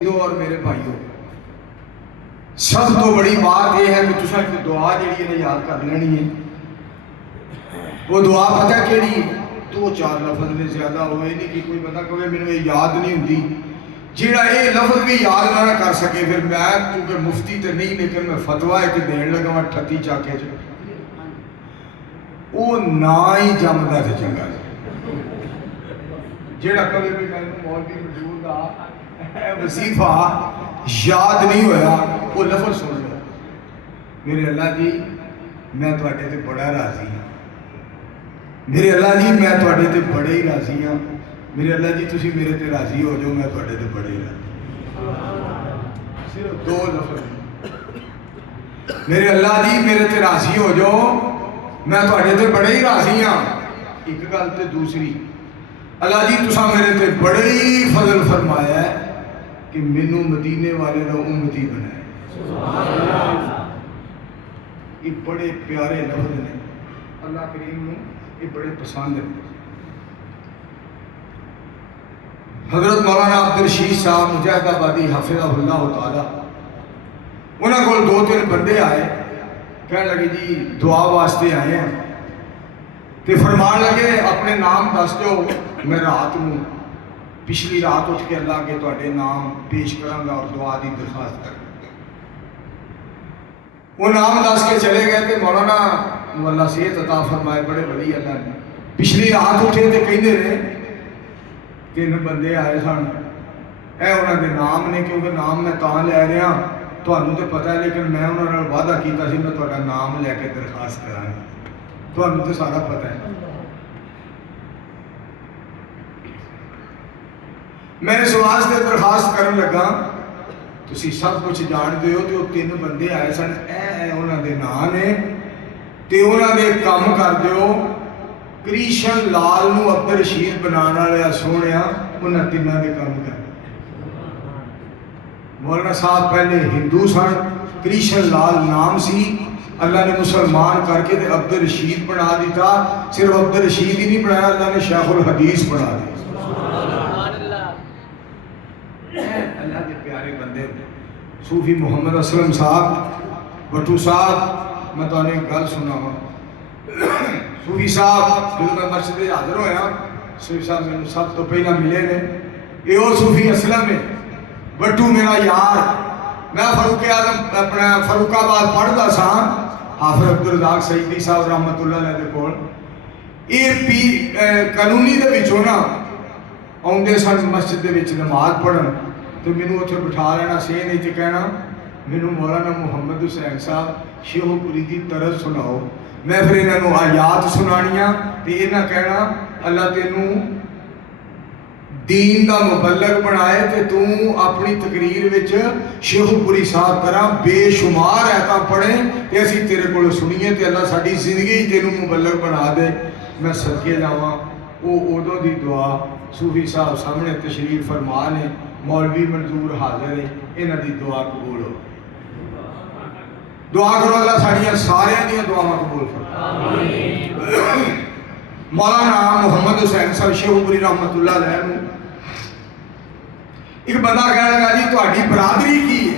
اور میرے بھائیوں، سب تو بڑی بات یہ ہے کہ تساں ایک دعا جڑی ہے یاد کر لینی ہے۔ وہ دعا پتہ کیڑی ہے؟ دو چار لفظ میں زیادہ ہوئے نہیں کہ کوئی بندہ کہے مینوں یہ یاد نہیں ہوندی، جڑا یہ لفظ بھی یاد نہ کر سکے پھر میں کیونکہ مفتی تے نہیں لیکن میں فتویٰ ایک دین لگا ہوں 38 چاکے چ وہ نہ ہی جمدا تے چنگا جڑا کبھی بھی مولوی مجبور دا وظیفہ یاد نہیں ہویا وہ لفظ سن لو، میرے اللہ جی میں تواڈے تے بڑا راضی ہوں، میرے اللہ جی میں تواڈے تے بڑے ہی راضی ہوں، میرے اللہ جی تسی میرے تے راضی ہو جو میں تواڈے تے بڑے ہی راضی ہوں۔ صرف دو لفظ، میرے اللہ جی میرے تے راضی ہو جو میں تواڈے تے بڑے ہی راضی ہوں۔ ایک گل تے دوسری، اللہ جی تساں میرے تے بڑے ہی فضل فرمایا ہے کہ مینوں مدینے والے دا امتی بنایا۔ یہ بڑے پیارے لفظ نے، اللہ کریم نے یہ بڑے پسند ہیں۔ حضرت مولانا عبدالرشید صاحب مجاہد آبادی حفظہ اللہ تعالی، انہاں کول دو تین بندے آئے، کہنے لگے جی دعا واسطے آئے ہیں، تے فرمان لگے اپنے نام دس دو، میں رات میں پچھلی رات اٹھ کے اللہ کے تواڈے نام پیش کراں گا اور دعا دی درخواست کراں گا۔ وہ نام دس کے چلے گئے تے مولانا اللہ صحت عطا فرمائے بڑے ولی اللہ نے، پچھلی رات اٹھے تے کہندے نے تین بندے آئے سن، اے انہاں دے نام نے کیونکہ نام میں تاں لے رہا تانوں تے پتہ ہے لیکن میں انہاں نال وعدہ کیتا سی میں تہاڈا نام لے کے درخواست کراں گا، تانوں تے سارا پتہ ہے۔ میں اس واسطے درخواست کرن لگا تسی سب کچھ جان دے ہو تے وہ تین بندے آئے سن، اے انہاں دے نام نے تے انہاں دے کام کر دیو کرشن لال نو عبدالرشید بنانا لیا سونیا انہاں تیناں دے کام کر۔ مولانا صاحب پہلے ہندو سن، کرشن لال نام سی، اللہ نے مسلمان کر کے تے عبدالرشید بنا دیتا، صرف عبدالرشید ہی نہیں بنایا اللہ نے شیخ الحدیث بنا دیا۔ اللہ کے پیارے بندے صوفی محمد اسلم صاحب بٹو صاحب، میں تو انہیں گل سنا ہوں صوفی صاحب جب میں مسجد حاضر ہویا صوفی صاحب میں سب تو پہلا ملے نے، یہ وہ صوفی اسلم ہے بٹو میرا یار، میں فاروق اعظم اپنا فاروق آباد پڑھتا سا حافظ عبدالرزاق سعیدی صاحب رحمت اللہ علیہ دے کول، یہ قانونی دے وچوں نا آؤندے سن مسجد دے وچ نماز پڑھن تو مینوں اتھے بٹھا لینا سے نہیں تے کہنا مینوں مولانا محمد حسین صاحب شیخو پوری دی طرز سناؤ، میں پھر انہاں نوں آیات سنانیاں تے انہاں کہنا اللہ تینوں دین دا مبلغ بنائے تے تو اپنی تقریر وچ شیخو پوری صاحب طرح بے شمار آیاتاں پڑھیں تے اسی تیرے کولوں سنیے تے اللہ ساڈی زندگی تینوں مبلغ بنا دے۔ میں صدقے جاواں وہ ادوں دی دعا صوفی صاحب سامنے تشریف فرما نے، مولوی منظور حاضر ہے، انہاں دی دعا قبول ہو۔ دعا کرو اللہ ساڈیاں ساریاں دیاں دعاواں قبول فرمائے۔ مولانا محمد حسین صاحب شیخو پوری رحمت اللہ علیہ نوں ایک بندہ کہنے لگا جی تہاڈی برادری کی ہے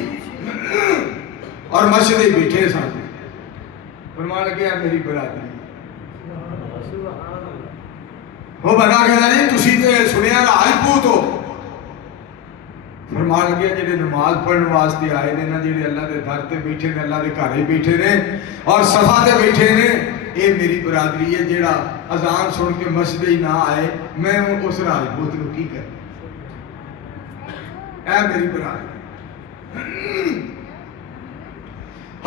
اور مسجد وچ بیٹھے سن، فرمان لگے میری برادری، وہ بندہ کہنا جی تسی تے سنیا راجپوت ہو، فرمان لگے جڑے نماز پڑھن واسطے آئے نے نا جڑے اللہ دے در تے بیٹھے نے اللہ دے گھر بیٹھے نے اور صفا تے بیٹھے نے اے میری برادری ہے، جڑا اذان سن کے مسجد ہی نہ آئے میں اس راجپوت نو کی کروں، اے میری برادری۔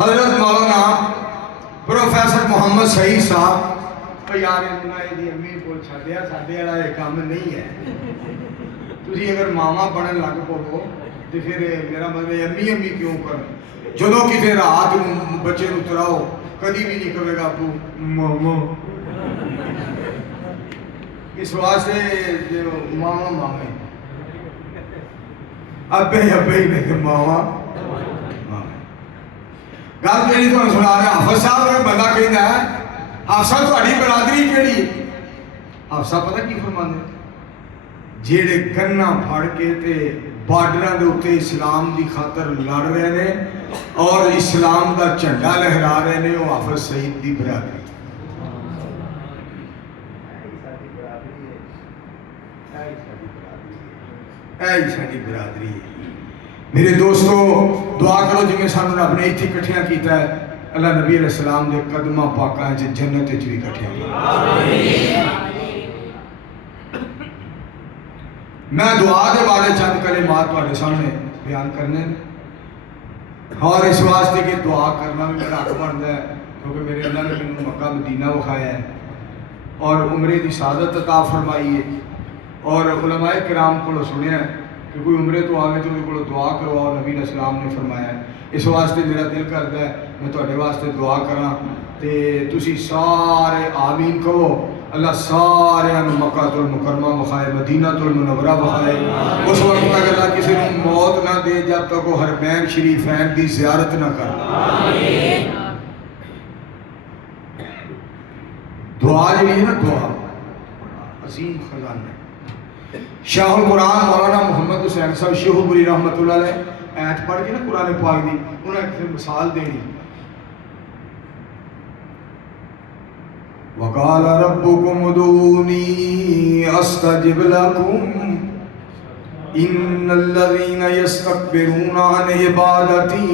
حضرت مولانا پروفیسر محمد سعید صاحب یار دی امی کو چھڈیا ساڈے والا یہ کام نہیں ہے، تسی اگر ماما بنن لگ پو تو پھر میرا مطلب امی امی کیوں کر، جدوں کتے رات بچے نو تراؤ کدی بھی نہیں کہے گا ابو ماما، اس واسطے جو ماما مامے ابے ابے ہی نہیں کہ ماما مامے۔ گل کہڑی تمہیں سنا رہا حافظ صاحب بندہ کہنا ہے حافظہ تہاڈی برادری کیڑی ہے، حافظہ پتہ کی فرماندے جیڑے کنا پھڑ کے تے ਬਾਰਡਰਾਂ ਦੇ ਉੱਤੇ ਇਸਲਾਮ ਦੀ ਖਾਤਰ ਲੜ ਰਹੇ ਨੇ ਔਰ ਇਸਲਾਮ ਦਾ ਝੰਡਾ ਲਹਿਰਾ ਰਹੇ ਨੇ, ਉਹ ਹਾਫਿਜ਼ ਸਈਦ ਦੀ ਬਰਾਦਰੀ। ਇਹ ਸਾਡੀ ਬਰਾਦਰੀ ਹੈ। میرے دوستو دعا کرو جی میں سانو رب نے اتنے کٹھیاں کیتا ہے، اللہ نبی علیہ السلام دے قدمہ پاکاں چ جنت وچ بھی کٹھیاں کیتا۔ میں دعا دے بارے چند کلمات تواڈے سامنے بیان کرنے اور اس واسطے کہ دعا کرنا بھی میرا حق بنتا ہے، کیونکہ میرے اللہ نے مینوں مکہ مدینہ وکھایا ہے اور عمرے دی سعادت عطا فرمائی ہے، اور علماء کرام کو سنیا ہے کہ کوئی عمرے تو آگے تو انہیں کو دعا کرواؤ، نبی علیہ السلام نے فرمایا ہے۔ اس واسطے میرا دل کرتا ہے میں تواڈے واسطے دعا کراں تے تسی سارے آمین کہو، اللہ سارے مکہ المکرمہ بخائے، مدینہ المنورہ بخائے، اس وقت تک اللہ کسی نے موت نہ دے جب تک وہ حرمین شریفین دی زیارت نہ کر۔ دعا جی ہے نا، دعا عظیم خزانہ ہے۔ شاہ القرآن مولانا محمد حسین صاحب شیخ پوری رحمت اللہ علیہ ایت پڑھ کے نا قرآن پاک دی انہیں ایک مثال دینی، وَقَالَ رَبُّكُمُ ادْعُونِي أَسْتَجِبْ لَكُمْ إِنَّ الَّذِينَ يَسْتَكْبِرُونَ عَنْ عِبَادَتِي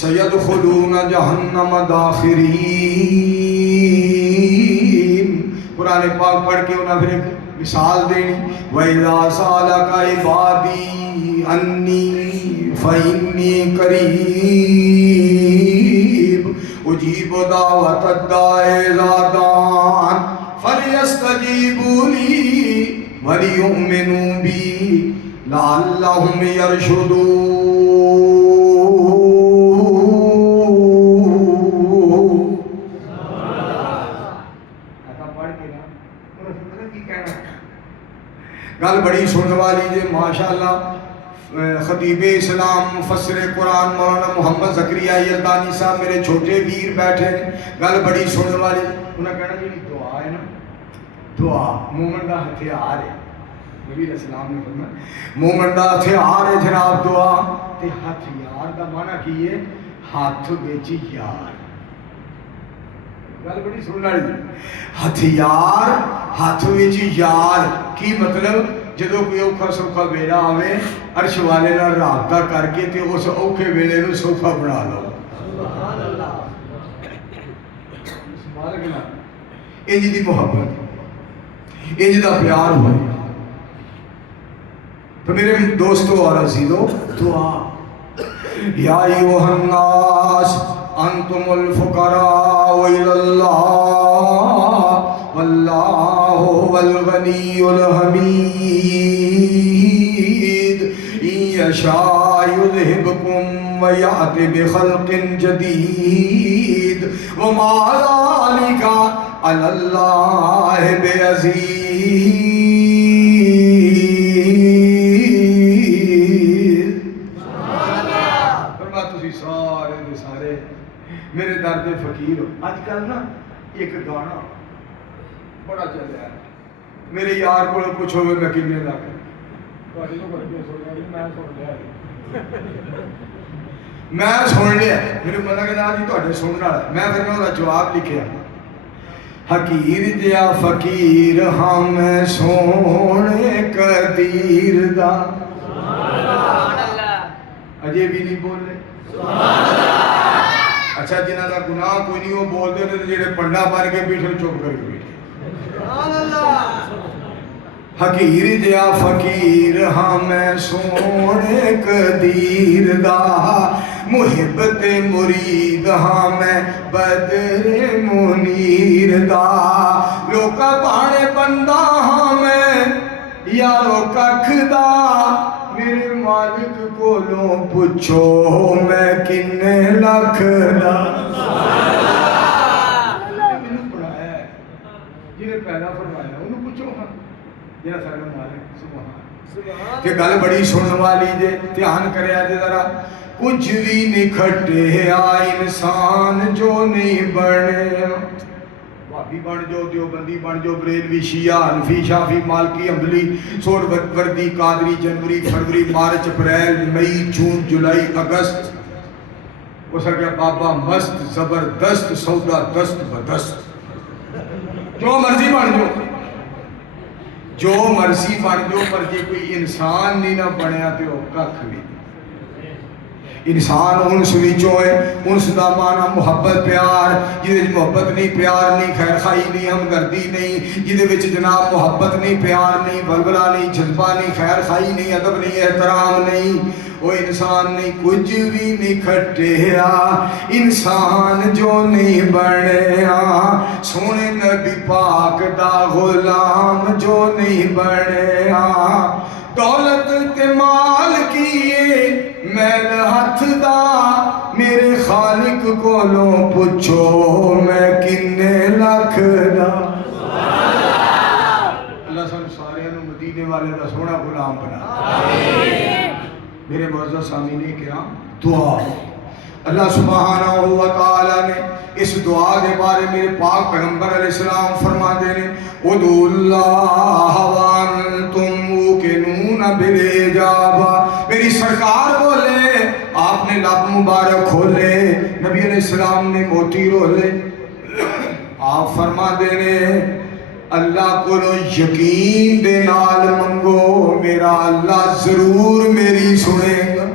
سَيَدْخُلُونَ جَهَنَّمَ دَاخِرِينَ۔ قرآن پاک پڑھ کے انہیں پھر ایک مثال دینی، وَإِذَا سَأَلَكَ عِبَادِي عَنِّي فَإِنِّي قَرِيبٌ أُجِيبُ دَعْوَةَ الدَّاعِ إِذَا دَعَانِ فَلْيَسْتَجِيبُوا لِي وَلْيُؤْمِنُوا بِي لَعَلَّهُمْ يَرْشُدُونَ۔ گل بڑی سننے والی جے ماشاءاللہ، خطیب اسلام مفسر قرآن مولانا محمد زکریا یلدانی صاحب میرے چھوٹے ویر بیٹھے ہیں، گل بڑی سننے والی۔ انہیں کہنا جی دعا ہے نا، دعا مومن دا ہتھیار ہے، نبی علیہ السلام نے فرمایا مومن دا ہتھیار ہے جناب دعا، تے ہتھیار دا معنی کی ہے ہاتھ وچ یار۔ گل بڑی سننے والی، ہتھیار ہاتھ وچ یار کی مطلب جدو کوئی اوکھا سوکھا ویلا آوے عرش والے نال رابطہ کر کے تے اس اوکھے ویلے نو سوکھا بنا لو۔ سبحان اللہ، سبحان اللہ، انج دی محبت، انج دا پیار ہوئے۔ تو میرے دوستو اور عزیزو، دعا یا ایھا الناس انتم الفقراء الی اللہ واللہ هو الغنی الحمید ان یشاء یذھبکم ویأت بخلق جدید وما ذلک علی اللہ بعزیز۔ میرے درد فقیر ہو۔ آج کل نا ایک گانا بڑا چل رہا ہے، میرے یار کو پوچھو گے میں کنے لاکھ میں سن لیا، میرے مطلب کہ جی تھوڑے سننے والا، میں پھر میں وہ جواب لکھیا، حقیر جیا فقیر ہم سونے قدیر دا۔ اجے بھی نہیں بولے اچھا جنہاں دا گناہ کوئی نہیں وہ بول دے تے جڑے پنڈا مار کے بیٹھے چپ کر کے بیٹھے۔ حقیر جیا فقیر ہاں میں سونے قدیر دا، محبت مرید ہاں میں بدر منیر دا، لوکا پانے بندہ ہاں میں یارو ککھ دا، میرے مالک کولوں پوچھو میں کنے لکھ دا۔ مینوں پڑھایا ہے جنہیں پیدا فرمایا انہوں پوچھو ہاں جنہاں سارے مالک سبحان کہ گل بڑی سننے والی جے دھیان کریا جے ذرا، کچھ بھی نہیں کھٹیا انسان جو نہیں بنے۔ وہابی بن جاؤ, دیوبندی بن جاؤ, بریلوی, شیعہ, حنفی, شافی, مالکی, حنبلی, سوڑ وردی, قادری, جنوری, فروری, مارچ, اپریل, مئی, جون, جولائی, اگست, وہ سکیا بابا مست زبردست سودا دست بدست, جو مرضی بن جاؤ, جو مرضی بن جاؤ, پر جے کوئی انسان نہیں نہ بنیا تے وہ ککھ بھی. انسان انس وچوں ہے, انس دا معنی محبت پیار, جدے محبت نہیں, پیار نہیں, خیر خائی نہیں, ہمدردی نہیں, جدے وچ جناب محبت نہیں, پیار نہیں, بلبلا نہیں, جذبہ نہیں, خیر خائی نہیں, ادب نہیں, احترام نہیں, وہ انسان نہیں, کچھ بھی نہیں کھٹیا, انسان جو نہیں بنیا, سونے نبی پاک دا غلام جو نہیں بنیا, دولت تے مال کیے میل ہاتھ دا, میرے خالق کولوں پوچھو میں کنے لکھ دا. اللہ سن سارے انہوں مدینے والے دا سونا غلام بنا. میرے معزز سامعین کرام, دعا اللہ سبحانہ و تعالیٰ نے اس دعا کے بارے میرے پاک پیغمبر علیہ السلام فرما دے نے, ادعوا اللہ وانتم موقنون بالاجابہ. میری سرکار بولے, آپ نے لب مبارک کھولے, نبی علیہ السلام نے موتی رولے, آپ فرما دے نے اللہ کو یقین دے نال منگو, میرا اللہ ضرور میری سنے گا.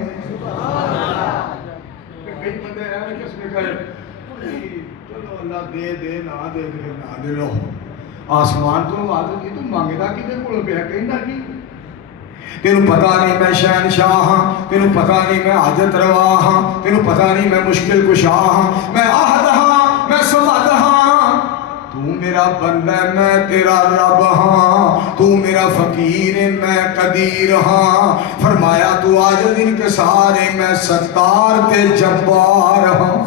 چلو اللہ دے دے نہ دے دے نہ دے لو, آسمان تو آواز ہوتی تو مانگدا کدے کول پیا, کہندا کی تینوں پتہ نہیں میں شہنشاہ ہاں, تینوں پتہ نہیں میں حاجت روا ہاں, تینوں پتہ نہیں میں مشکل کشا ہاں, میں احد ہاں, میں صمد ہاں, تو میرا بندہ ہے میں تیرا رب ہاں, تو میرا فقیر ہے میں قدیر ہاں. فرمایا تو عاجز انکسار ہے میں ستار تے جبار ہاں.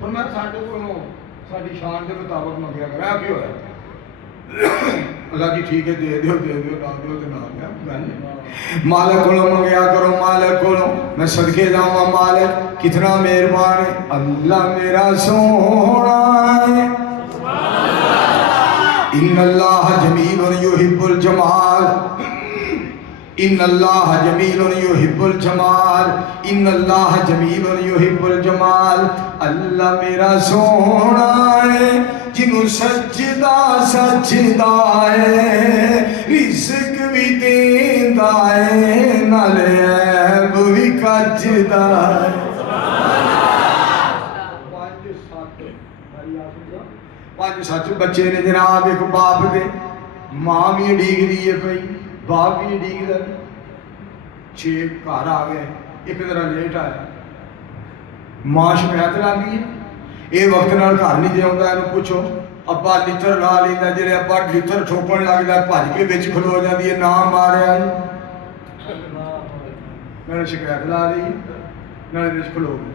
فرمایا ساڈے کولوں ساڈی شان دے مطابق منگیا کرا, کی ہویا اللہ جی ٹھیک ہے دے دیو دے دیو, نہ دیو تے نہ دیو. مالک کولوں منگیا کرو, مالک کولوں میں صدقے جاواں, مالک کتنا مہربان ہے, اللہ میرا سونا ہے. ان اللہ جمیل یحب الجمال, ان اللہ جمیل یحب الجمال, ان اللہ جمیل یحب الجمال. اللہ میرا سونا ہے جنوں سجدہ سجدہ ہے, رزق بھی دیندا ہے نال عیب بھی کجدا ہے. پانچ سچ بچے نے جناب, ایک باپ دے, ماں بھی ڈیگ دی ہے پئی, باپ بھی ڈیگ دا. 6 گھر آ گئے, ایک ذرا لیٹ آیا, ماں شکایت لا دی ہے, اے وقت نال گھر نہیں دے آਉਂਦਾ, ਇਹਨੂੰ ਪੁੱਛੋ. ابا لتر لا لینا, جڑے ابا لتر ٹھوکن لگدا بھج کے وچ کھلو جاندی ہے, نہ ماریا میں نے شکایت لا لی, نالے وچ کھلو گئے.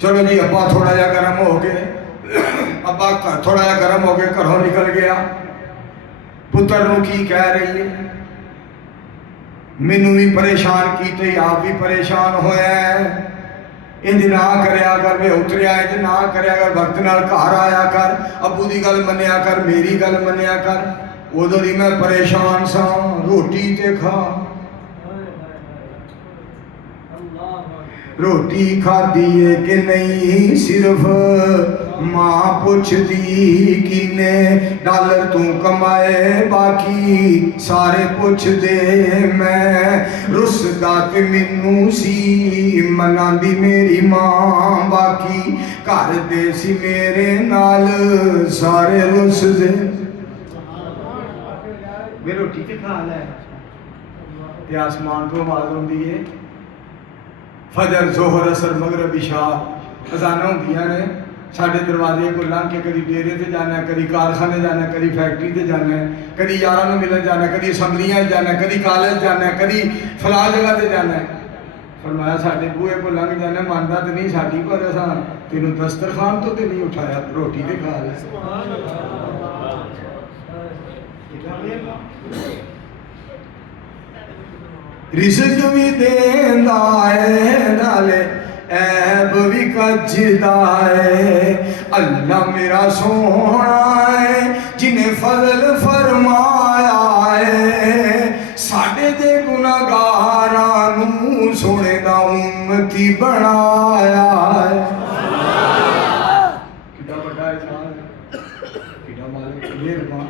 چلو جی ابا تھوڑا جہا گرم ہو کے, ابا تھوڑا جہا گرم ہو کے گھروں نکل گیا. پتر نو کی کہہ رہی ہے, مینوں بھی پریشان کیتے, آپ بھی پریشان ہویا ہے, انج نہ کریا کر, میں اتریا انج نہ کریا کر, وقت نال گھر آیا کر, ابو دی گل منیا کر, میری گل منیا کر. ادھر ہی میں پریشان سا, روٹی تے کھا. روٹی کھادی ہے کہ نہیں صرف ماں پوچھ دی کنے, ڈالر تو کمائے باقی سارے پوچھ دے. میں رسدا تے مینوں سی مناندی میری ماں, باقی گھر دے سی میرے نال سارے رس دے. میں روٹی تے کھا لے تے آسمان تو آواز ہوندی ہے, فجر ظہر اثر مغرب عشاء اذاناں ہوندیاں نے. ساڈے دروازے کو لنਘ کے کدی ڈیرے تے جانا ہے, کدی کارخانے جانا ہے, کدی فیکٹری تے جانا ہے, کدی یاراں نوں ملن جانا ہے, کدی اسمبلیاں جانا ہے, کدی کالج جانا ہے, کدی فلاں جگہ تے جانا ہے. فرمایا ساڈے بوئے کو لنਘ جانا, ماندا تے نہیں ساڈی, پر اساں تینوں دسترخوان تو تے نہیں اٹھایا, روٹی تے کھا لے. رزق بھی دیندا ہے نالے عیب بھی کجدا ہے. اللہ میرا سونا ہے جنہیں فضل فرمایا ہے ساڈے دے گناہگاراں نوں سونے دا امتی بنایا ہے کتنا بڑا احسان کتنا مالک مہربان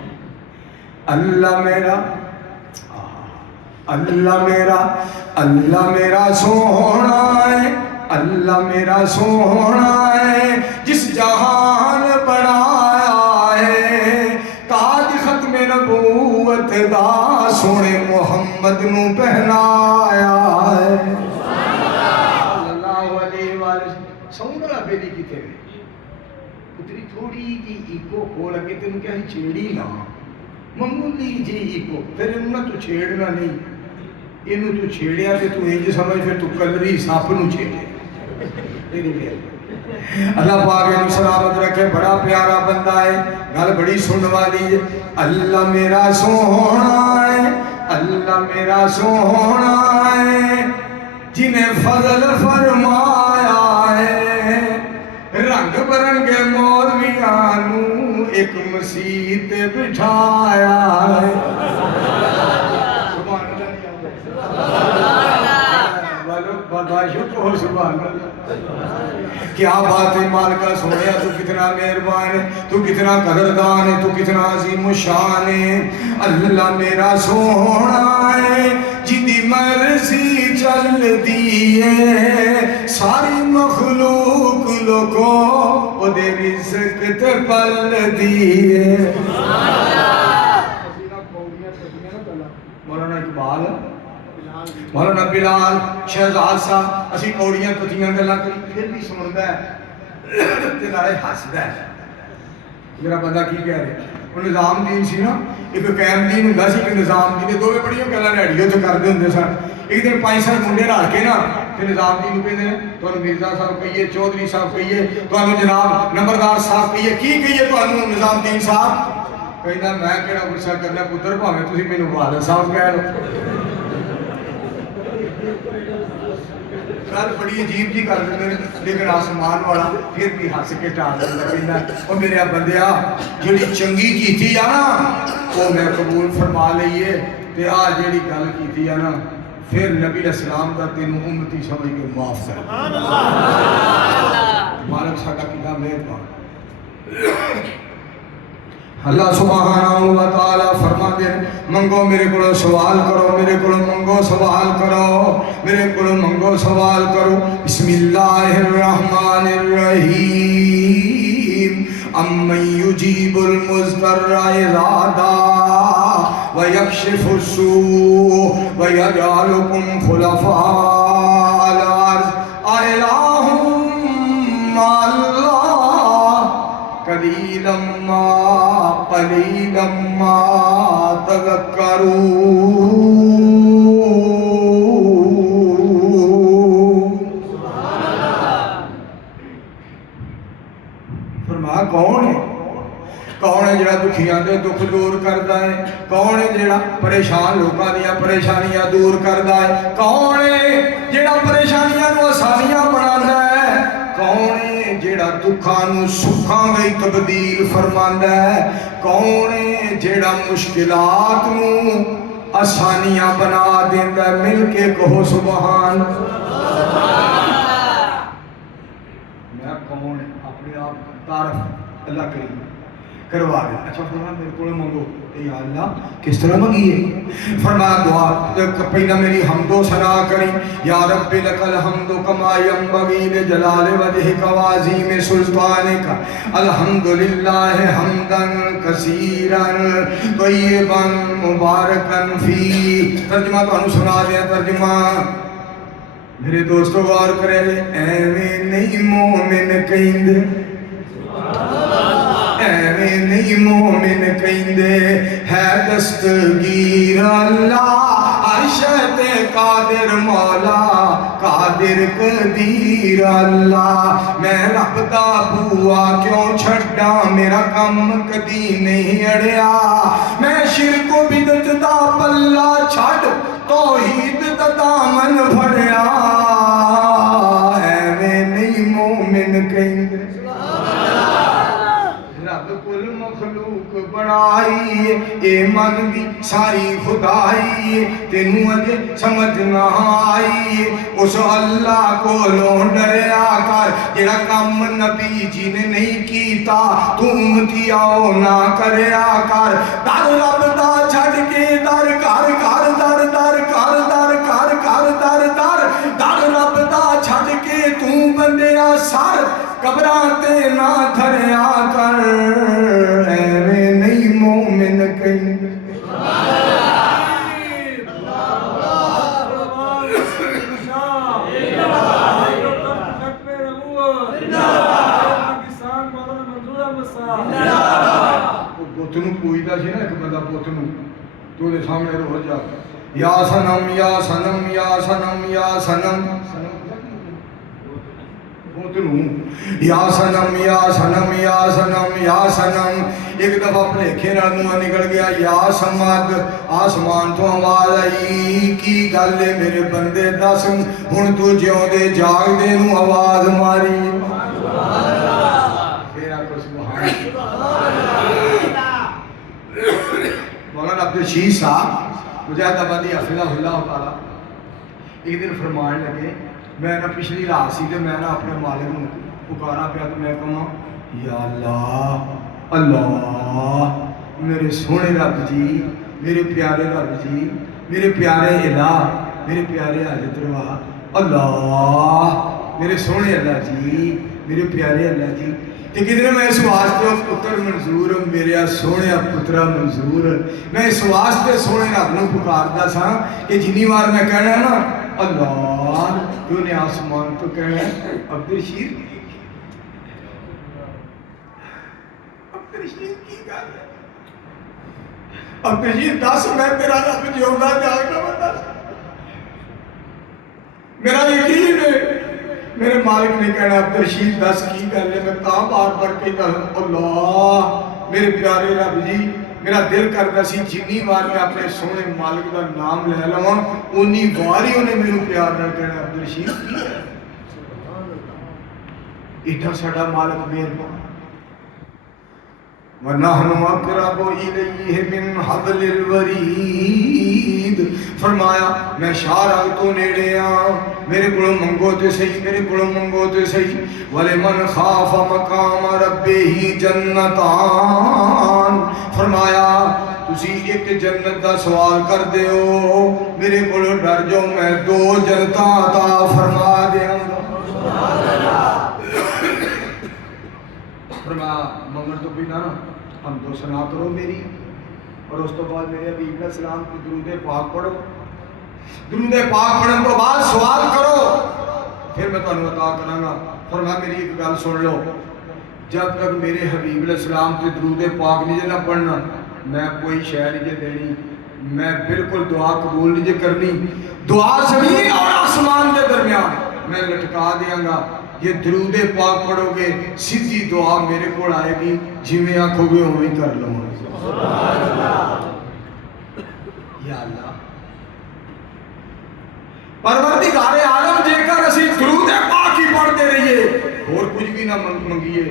اللہ میرا اللہ میرا سونا ہے اللہ میرا سونا ہے جس جہان بنایا ہے تاج ختم نبوت دا سونے محمد نو پہنایا ہے صلی اللہ علیہ وآلہ سونا بیلی کی تھے اتنی تھوڑی جی ایکو کھول کے تینوں کیا ہی چھیڑی نہ معمولی جی ایکو پھر انہوں نے تو چھیڑنا نہیں انہوں تو چھیڑیا کہ تو انج سمجھ پھر تو کلری ساپ نو چھیڑے اللہ پاک انہوں سلامت رکھے بڑا پیارا بندہ ہے گل بڑی سن والی ہے اللہ میرا سونا ہے اللہ میرا سونا ہے جنہیں فضل فرمایا ہے رنگ برنگے مولویاں نو ایک مسیح تے بٹھایا ہے سبحان اللہ کیا بات ہے مالکہ سویا تو کتنا مہربان ہے تو کتنا قدردان ہے تو کتنا عظیم و شان ہے اللہ میرا سونا ہے جدی مرضی چل دیئے ساری مخلوق لوگوں وہ دے رزق تے پل دیئے مولانا اقبال مولانا بلال شہزاد صاحب اسی پوڑیاں کتیاں گلا کری پھر بھی سنتا ہے تے نالے ہسدا ہے میرا بندہ کی کہہ رہے وہ نظام دین سی نا ایک قائم دین ہوندا سی کہ نظام دین دے دوویں بڑیاں گلاں ریڈیو تے کردے ہوندے سن ایک دن 5 منڈے رل کے نا تے نظام دین نوں کہندے تانوں مرزا صاحب کہیے چودھری صاحب کہیے تانوں جناب نمبردار صاحب کہیے کی کہیے تانوں نظام دین صاحب کہندا میں کہڑا غصہ کرنا پتر بھاویں تسی مینوں والد صاحب کہہ لو گل بڑی عجیب جی کر دیں لیکن آسمان والا پھر بھی ہنس کے ٹال دینا کہنا اور میرے بندیا جڑی چنگی کیتی ہے نا وہ میں قبول فرما لئیے تے آ جڑی گل کیتی ہے نا پھر نبی علیہ السلام دا تینوں امتی سمجھ کے معاف کر مالک ساڈا کتنا مہربان اللہ سبحانہ و تعالی فرما دے منگو میرے کو سوال کرو میرے کو منگو سوال کرو میرے کو منگو سوال کرو بسم اللہ الرحمن الرحیم امن یجیب المضطر اذا دعا ویکشف السوء ویجعلکم خلفاء الارض الہ مع اللہ قلیلا ما تذکرون فرمایا کون ہے جڑا دکھیاں دے دکھ دور کردا ہے کون ہے جڑا پریشان لوکاں دیاں پریشانیاں دور کردا ہے کون ہے جڑا پریشانیاں نوں آسانیاں بناوندا ہے کون ہے جیڑا دکھاں نوں سکھاں وچ تبدیل فرماندا ہے کون ہے جیڑا مشکلات نوں آسانیاں بنا دیندا ہے مل کے کہو سبحان میں کون اپنے آپ تعارف اللہ کریم کروا دے اچھا فرمایا میرے کو منگو یا اللہ کس طرح مانگیے فرمایا دعا پہلا میری حمد و ثنا کریں یا رب لک الحمد کما ینبغی لجلال وجہک وعظیم سلطانک الحمدللہ حمدا کثیرا طیبا مبارکا فی ترجمہ تو انہوں سنا دیا ترجمہ میرے دوستو غور کرے ایویں نہیں مومن کہیں دے ایویں نہیں مومن کہندے ہے دستگیر اللہ عرش تے قادر مولا قادر قدیر اللہ میں رب دا بوا کیوں چھڑا میرا کم کدی نہیں اڑیا میں شرک و بدعت دا پلہ چھڑ توحید دا دامن پھڑیا ایویں نہیں مومن کہندے بنائی اے من دی ساری خدائی تینوں اجے سمجھ نہ آئی اس اللہ کو لون ڈریا کر جڑا کم نبی جی نے نہیں کیتا تو امتی آؤ نہ کریا کر در رب دا چھڑ کے در کر کر در در کر در کر کر در در در رب دا چھڑ کے تو بندیا سر قبراں تے نہ دھریا کر ایویں نہیں مومن کہیں پوتنوں پوچھتا سی نا ایک بندہ پوتنوں تو دے سامنے رو جا یا سنم یا سنم یا سنم یا سنم پوتنوں یا سنم یا سنم یا سنم یا سنم ایک دفعہ اپنے کھیرا منہ نکل گیا یا سمد آسمان تو آواز آئی کی گل ہے میرے بندے دس ہن تو جیوں دے جاگ دے نو آواز ماری مولانا عبدالرشید صاحب مجاہد آبادی حفظہ اللہ تعالیٰ ایک دن فرمان لگے میں نہ پچھلی رات سی تو میں نہ اپنے مالک کو پکارا پیا تو میں کہا یا اللہ اللہ میرے سونے رب جی میرے پیارے رب جی میرے پیارے الہ میرے پیارے حاجت روا اللہ میرے سونے اللہ جی میرے پیارے اللہ جی کہ کدھر میں اس واسطے پتر منظور میرے سونے پترا منظور میں اس واسطے سونے رب نو پکاردا سا کہ جنی بار میں کہنا ہے نا اللہ تو نے آسمان تو کہنا ہے عبدالرشید کی گل ہے عبدالرشید دس میں تیرا رب جیوندا جاگدا بندہ میرا یقین ہے میرے مالک نے کہنا عبدالرشید دس کی گل ہے میں تا بار بار کہتا ہوں اللہ میرے پیارے رب جی میرا دل کرتا سی جنی بار میں اپنے سونے مالک کا نام لے لواں انی بار ہی انہیں میرے پیار نہ کہنا عبدالرشید کی ہے ایڈا ساڈا مالک مہربان وَنَحْنُ أَقْرَبُ إِلَيْهِ مِنْ حَبْلِ الْوَرِيدِ فرمایا میں شارع تو نیڑے میرے کلو منگو تے صحیح میرے کلو منگو تے صحیح وَلِمَنْ خَافَ مَقَامَ رَبِّهِ جَنَّتَانِ فرمایا تسی ایک جنت دا سوال کر دے ہو میرے کلو ڈر جو میں دو جنتاں عطا فرما دیا فرمایا منگل تو بھی نہ ہم دو سنا کرو میری اور اس تو بعد میرے حبیب علیہ السلام کی درود پاک پڑھو درود پاک پڑھن تو بعد سوال کرو پھر میں تمہیں عطا کروں گا فرمایا میری ایک گل سن لو جب تک میرے حبیب علیہ السلام کی درود پاک نہیں نہ پڑھنا میں کوئی شے نہیں دینی میں بالکل دعا قبول نہیں کرنی دعا زمین اور آسمان کے درمیان میں لٹکا دیاں گا یہ درود پاک پڑھو گے سیدھی دعا میرے کو آئے گی جی میں آنکھو گے ہوئی کر لوں یا اللہ پروردگار عالم جے کر اسی درود پاک ہی پڑھتے رہیے اور کچھ بھی نہ منگیے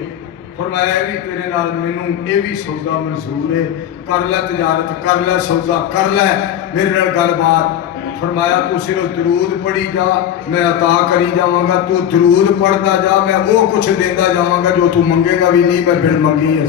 فرمایا اے بھی تیرے نال مینوں اے بھی سودا منظور ہے کر لے تجارت کر لے سودا کر لے میرے نال گل بات فرمایا تو صرف درود پڑھی جا میں عطا کری جاواں گا تو درود پڑھتا جا میں وہ کچھ دیندا جاواں گا جو تو منگے گا بھی نہیں میں بن منگی ہے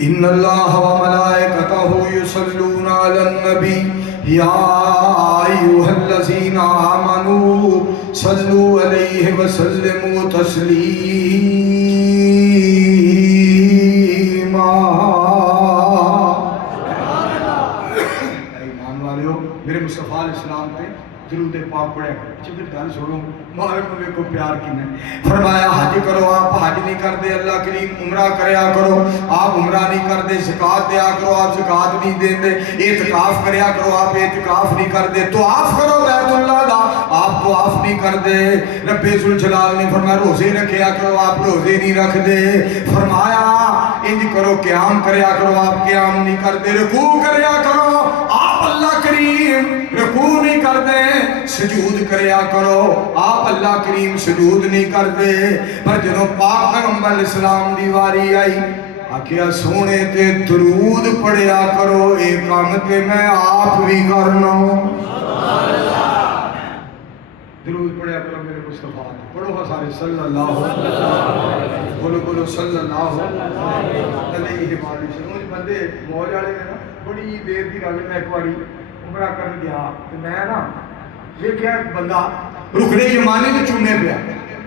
ان اللہ و ملائکتہ یصلون علی النبی یا ایھا الذین آمنوا صلوا علیہ وسلموا تسلیما ایمان والو میرے مصطفیٰ علیہ السلام پہ درود پاک پڑھے اچھا پھر گل سنو مالک نے کو پیار کینے فرمایا حج کرو آپ حج نہیں کرتے اللہ کریم عمرہ کریا کرو آپ عمرہ نہیں کرتے زکات دیا کرو آپ زکات نہیں دیندے اعتکاف کریا کرو آپ اعتکاف نہیں کرتے طواف کرو بیت اللہ دا آپ طواف نہیں کرتے رب ذوالجلال نے فرمایا روزے رکھیا کرو آپ روزے نہیں رکھتے فرمایا انج کرو قیام کریا کرو آپ قیام نہیں کرتے رکوع کریا کرو آپ آپ اللہ کریم رکوع نہیں کرتے سجود کریا کرو آپ اللہ کریم سجود نہیں کرتے پر جنہوں پاک پیغمبر اسلام دی واری آئی آکھیا سونے تے درود پڑھیا کرو ایک کام تے میں آپ بھی کرنا درود پڑھیا کرو میرے مصطفیٰ پڑھو ہاں سارے صلی اللہ بولو بولو صلی اللہ علیہ وسلم بندے موج والے نے نا بڑی دیر کی گل میں ایک باری عمرہ کرن گیا تو میں نا دیکھیا ایک بندہ رکنے یمانی نے چومنے پیا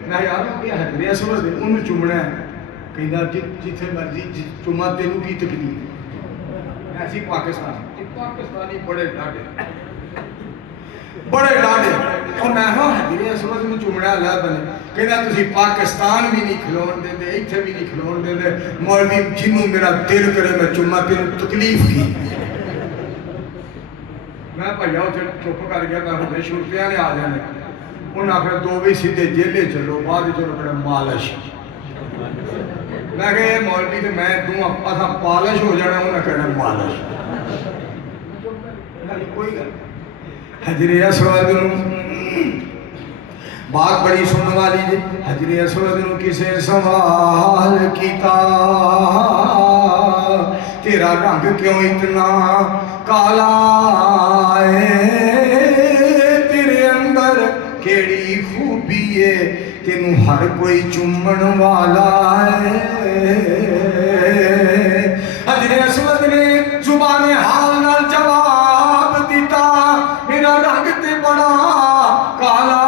میں یار یہ حضرت اسود انہوں چومنا ہے کہنا جتھے مرضی چوما تینوں کی تکلیف ایسی پاکستانی بڑے ڈاڈے اور میں ہاں حضرت اسود میں چومنا اللہ بنے کہنا تسی پاکستان بھی نہیں کھلون دے دے اتھے بھی نہیں کھلون دے دے مولوی جنوں میرا دل کرے میں چوما تینوں تکلیف کی میں بھائیا اتنے چپ کر گیا میں ہوتے شرطیاں نے آ جانے انہاں پھر دو بھی سیدھے جیلے چلو بعد چلو بڑا مالش میں کہا یہ مولوی تو میں دوں اساں پالش ہو جانا انہاں کہنا مالش کوئی گل حجر اسود بات بڑی سننے والی جی حجر اسود کسے سوال کیتا تیرا رنگ کیوں اتنا کالا ہے تیرے اندر کیڑی خوبی ہے تینوں ہر کوئی چومن والا ہے حجر اسود نے زبان حال نال جواب دیتا میرا رنگ تے بڑا کالا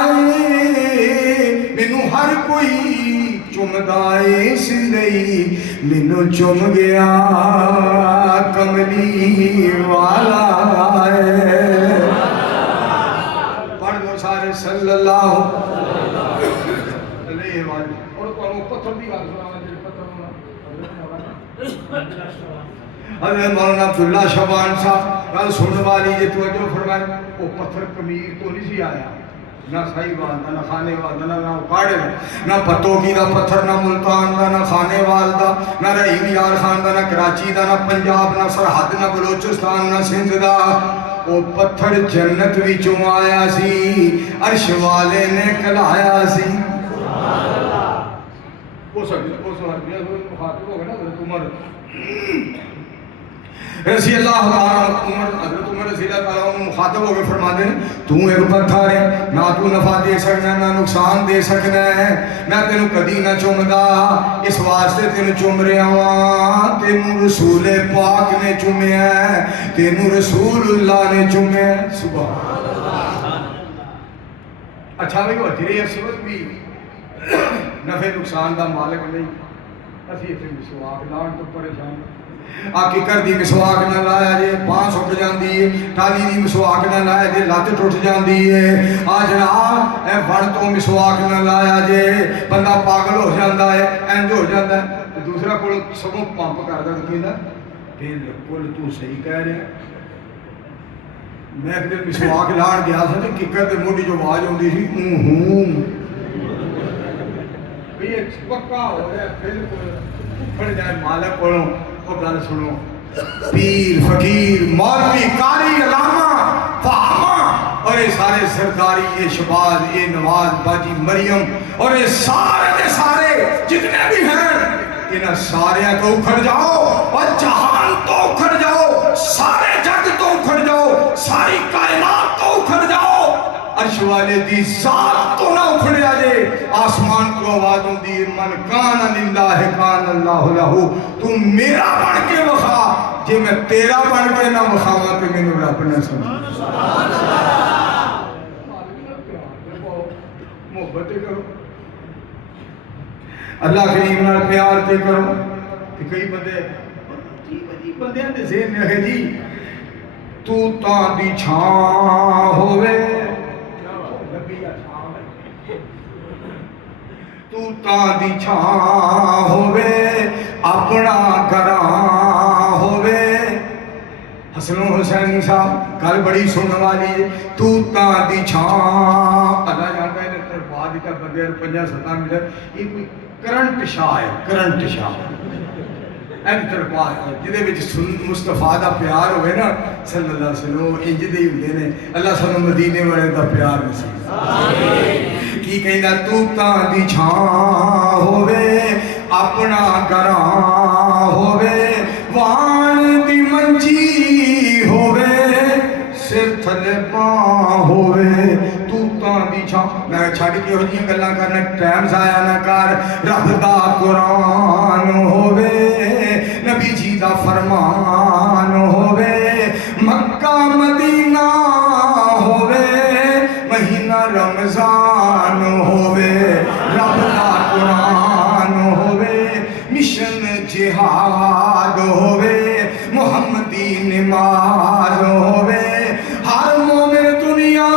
ہے مینوں ہر کوئی چومدا اے سندئی مینوں چوم گیا کملی والا ہے پڑھ لو سارے صلی اللہ علیہ وآلہ اور پتھر دی گل سنا جے پتھر حضرت مولانا عبداللہ شبان صاحب گل سننے والی جے توجہ فرمائے وہ پتھر کمیر تو نہیں سی آیا نہ صحیح وال دا نہ خانے وال دا نہ اکاڑے دا نہ پتوکی دا پتھر نہ ملتان دا نہ خانے وال دا نہ رحیم یار خان دا نہ کراچی دا نہ پنجاب نہ سرحد نہ بلوچستان نہ سندھ دا وہ پتھر جنت وچوں آیا سی عرش والے نے کلایا سی وہ سہربیہ مخاطب ہو گئے نا حضرت عمر رضی اللہ تعالیٰ حضرت عمر رضی اللہ تعالیٰ عنہ مخاطب ہو کے فرما دیں تو ایک پتھر ہے نہ تو نفع دے سکنا نہ نقصان دے سکنا ہے میں تینوں کدی نہ چومدا اس واسطے تینوں چوم رہا ہوں تینوں رسول پاک نے چومیا ہے تینوں رسول اللہ نے چومیا ہے سبحان اللہ اچھا بھائی وہ حجر اسود بھی نفع نقصان دا مالک نہیں اسی اتنے مسواک لان تو پریشان آکی کر دی مسواک نہ لایا جے پاں سکھ جاندی ہے ٹالی دی مسواک نہ لایا جے لات ٹوٹ جاندی ہے آج جناب اے بڑھ تو مسواک نہ لایا جے بندہ پاگل ہو جاندہ ہے اینج ہو جاندہ ہے دوسرا کوئی سبوں پمپ کر دا تو کہندہ بالکل تو صحیح کہہ رہے ہیں میں ایک دن مسواک لان گیا تھا تو ککر دے موٹی جو آواز ہوندی تھی یہ پکا ہو رہا ہے بالکل پھڑ جائے مالک پڑھوں اور گل سنو پیر فقیر مولوی قاری علامہ فہمہ اور یہ سارے سرداری یہ شباز یہ نواز باجی مریم اور یہ سارے جتنے بھی ہیں انہیں سارے تو اکھڑ جاؤ اور جہان تو اکھڑ جاؤ سارے جگ تو اکھڑ جاؤ ساری کائنات تو اکھڑ جاؤ عرش والے دی ذات تو نہ اکھڑے آجے آسمان کو آواز ہوں دی من کان للہ کان اللہ لہو تو میرا بڑھ کے وخا جے میں تیرا بڑھ کے نہ وخاواں پہ میں نے رب نہ سمجھ محبت کرو اللہ کریم نال پیار تے کرو کہ کئی بندے نے ذہن میں ہے جی تو تاں دی چھاں ہووے تو تاں دی چھاں ہووے اپنا گراں ہووے حسن و حسین صاحب گل بڑی سننے والی ہے تو تاں دی چھاں اللہ جانتا ہے نتر بعد کا بغیر 50-70 منٹ یہ کوئی کرنٹ شاہ ہے کرنٹ شاہ مصطفیٰ دا پیار ہوئے نا صلی اللہ علیہ وسلم انج دے ہی ہوندے نے اللہ سانو مدینے والے دا پیار نصیب کی کہندا توتاں دی چھاں ہووے اپنا گراں ہووے وان دی منجی ہووے سر تھلے پاں ہووے توتاں دی چھاں میں چھڑ کے ہو جی گلاں کرنا ٹائم ضائع نہ کر رب دا قرآن ہووے نبی جی دا فرمان ہووے مکہ مدینہ ہووے مہینہ رمضان ہووے رب دا قرآن ہووے مشن جہاد ہووے محمدی نماز ہووے ہر مومن دنیا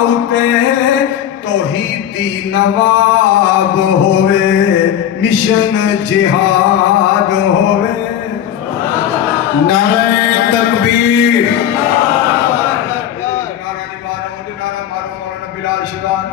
اتے توحیدی نواب ہووے مشن جہاد ہووے نعرہ تکبیر نعرہ مارو مولانا بلال شدان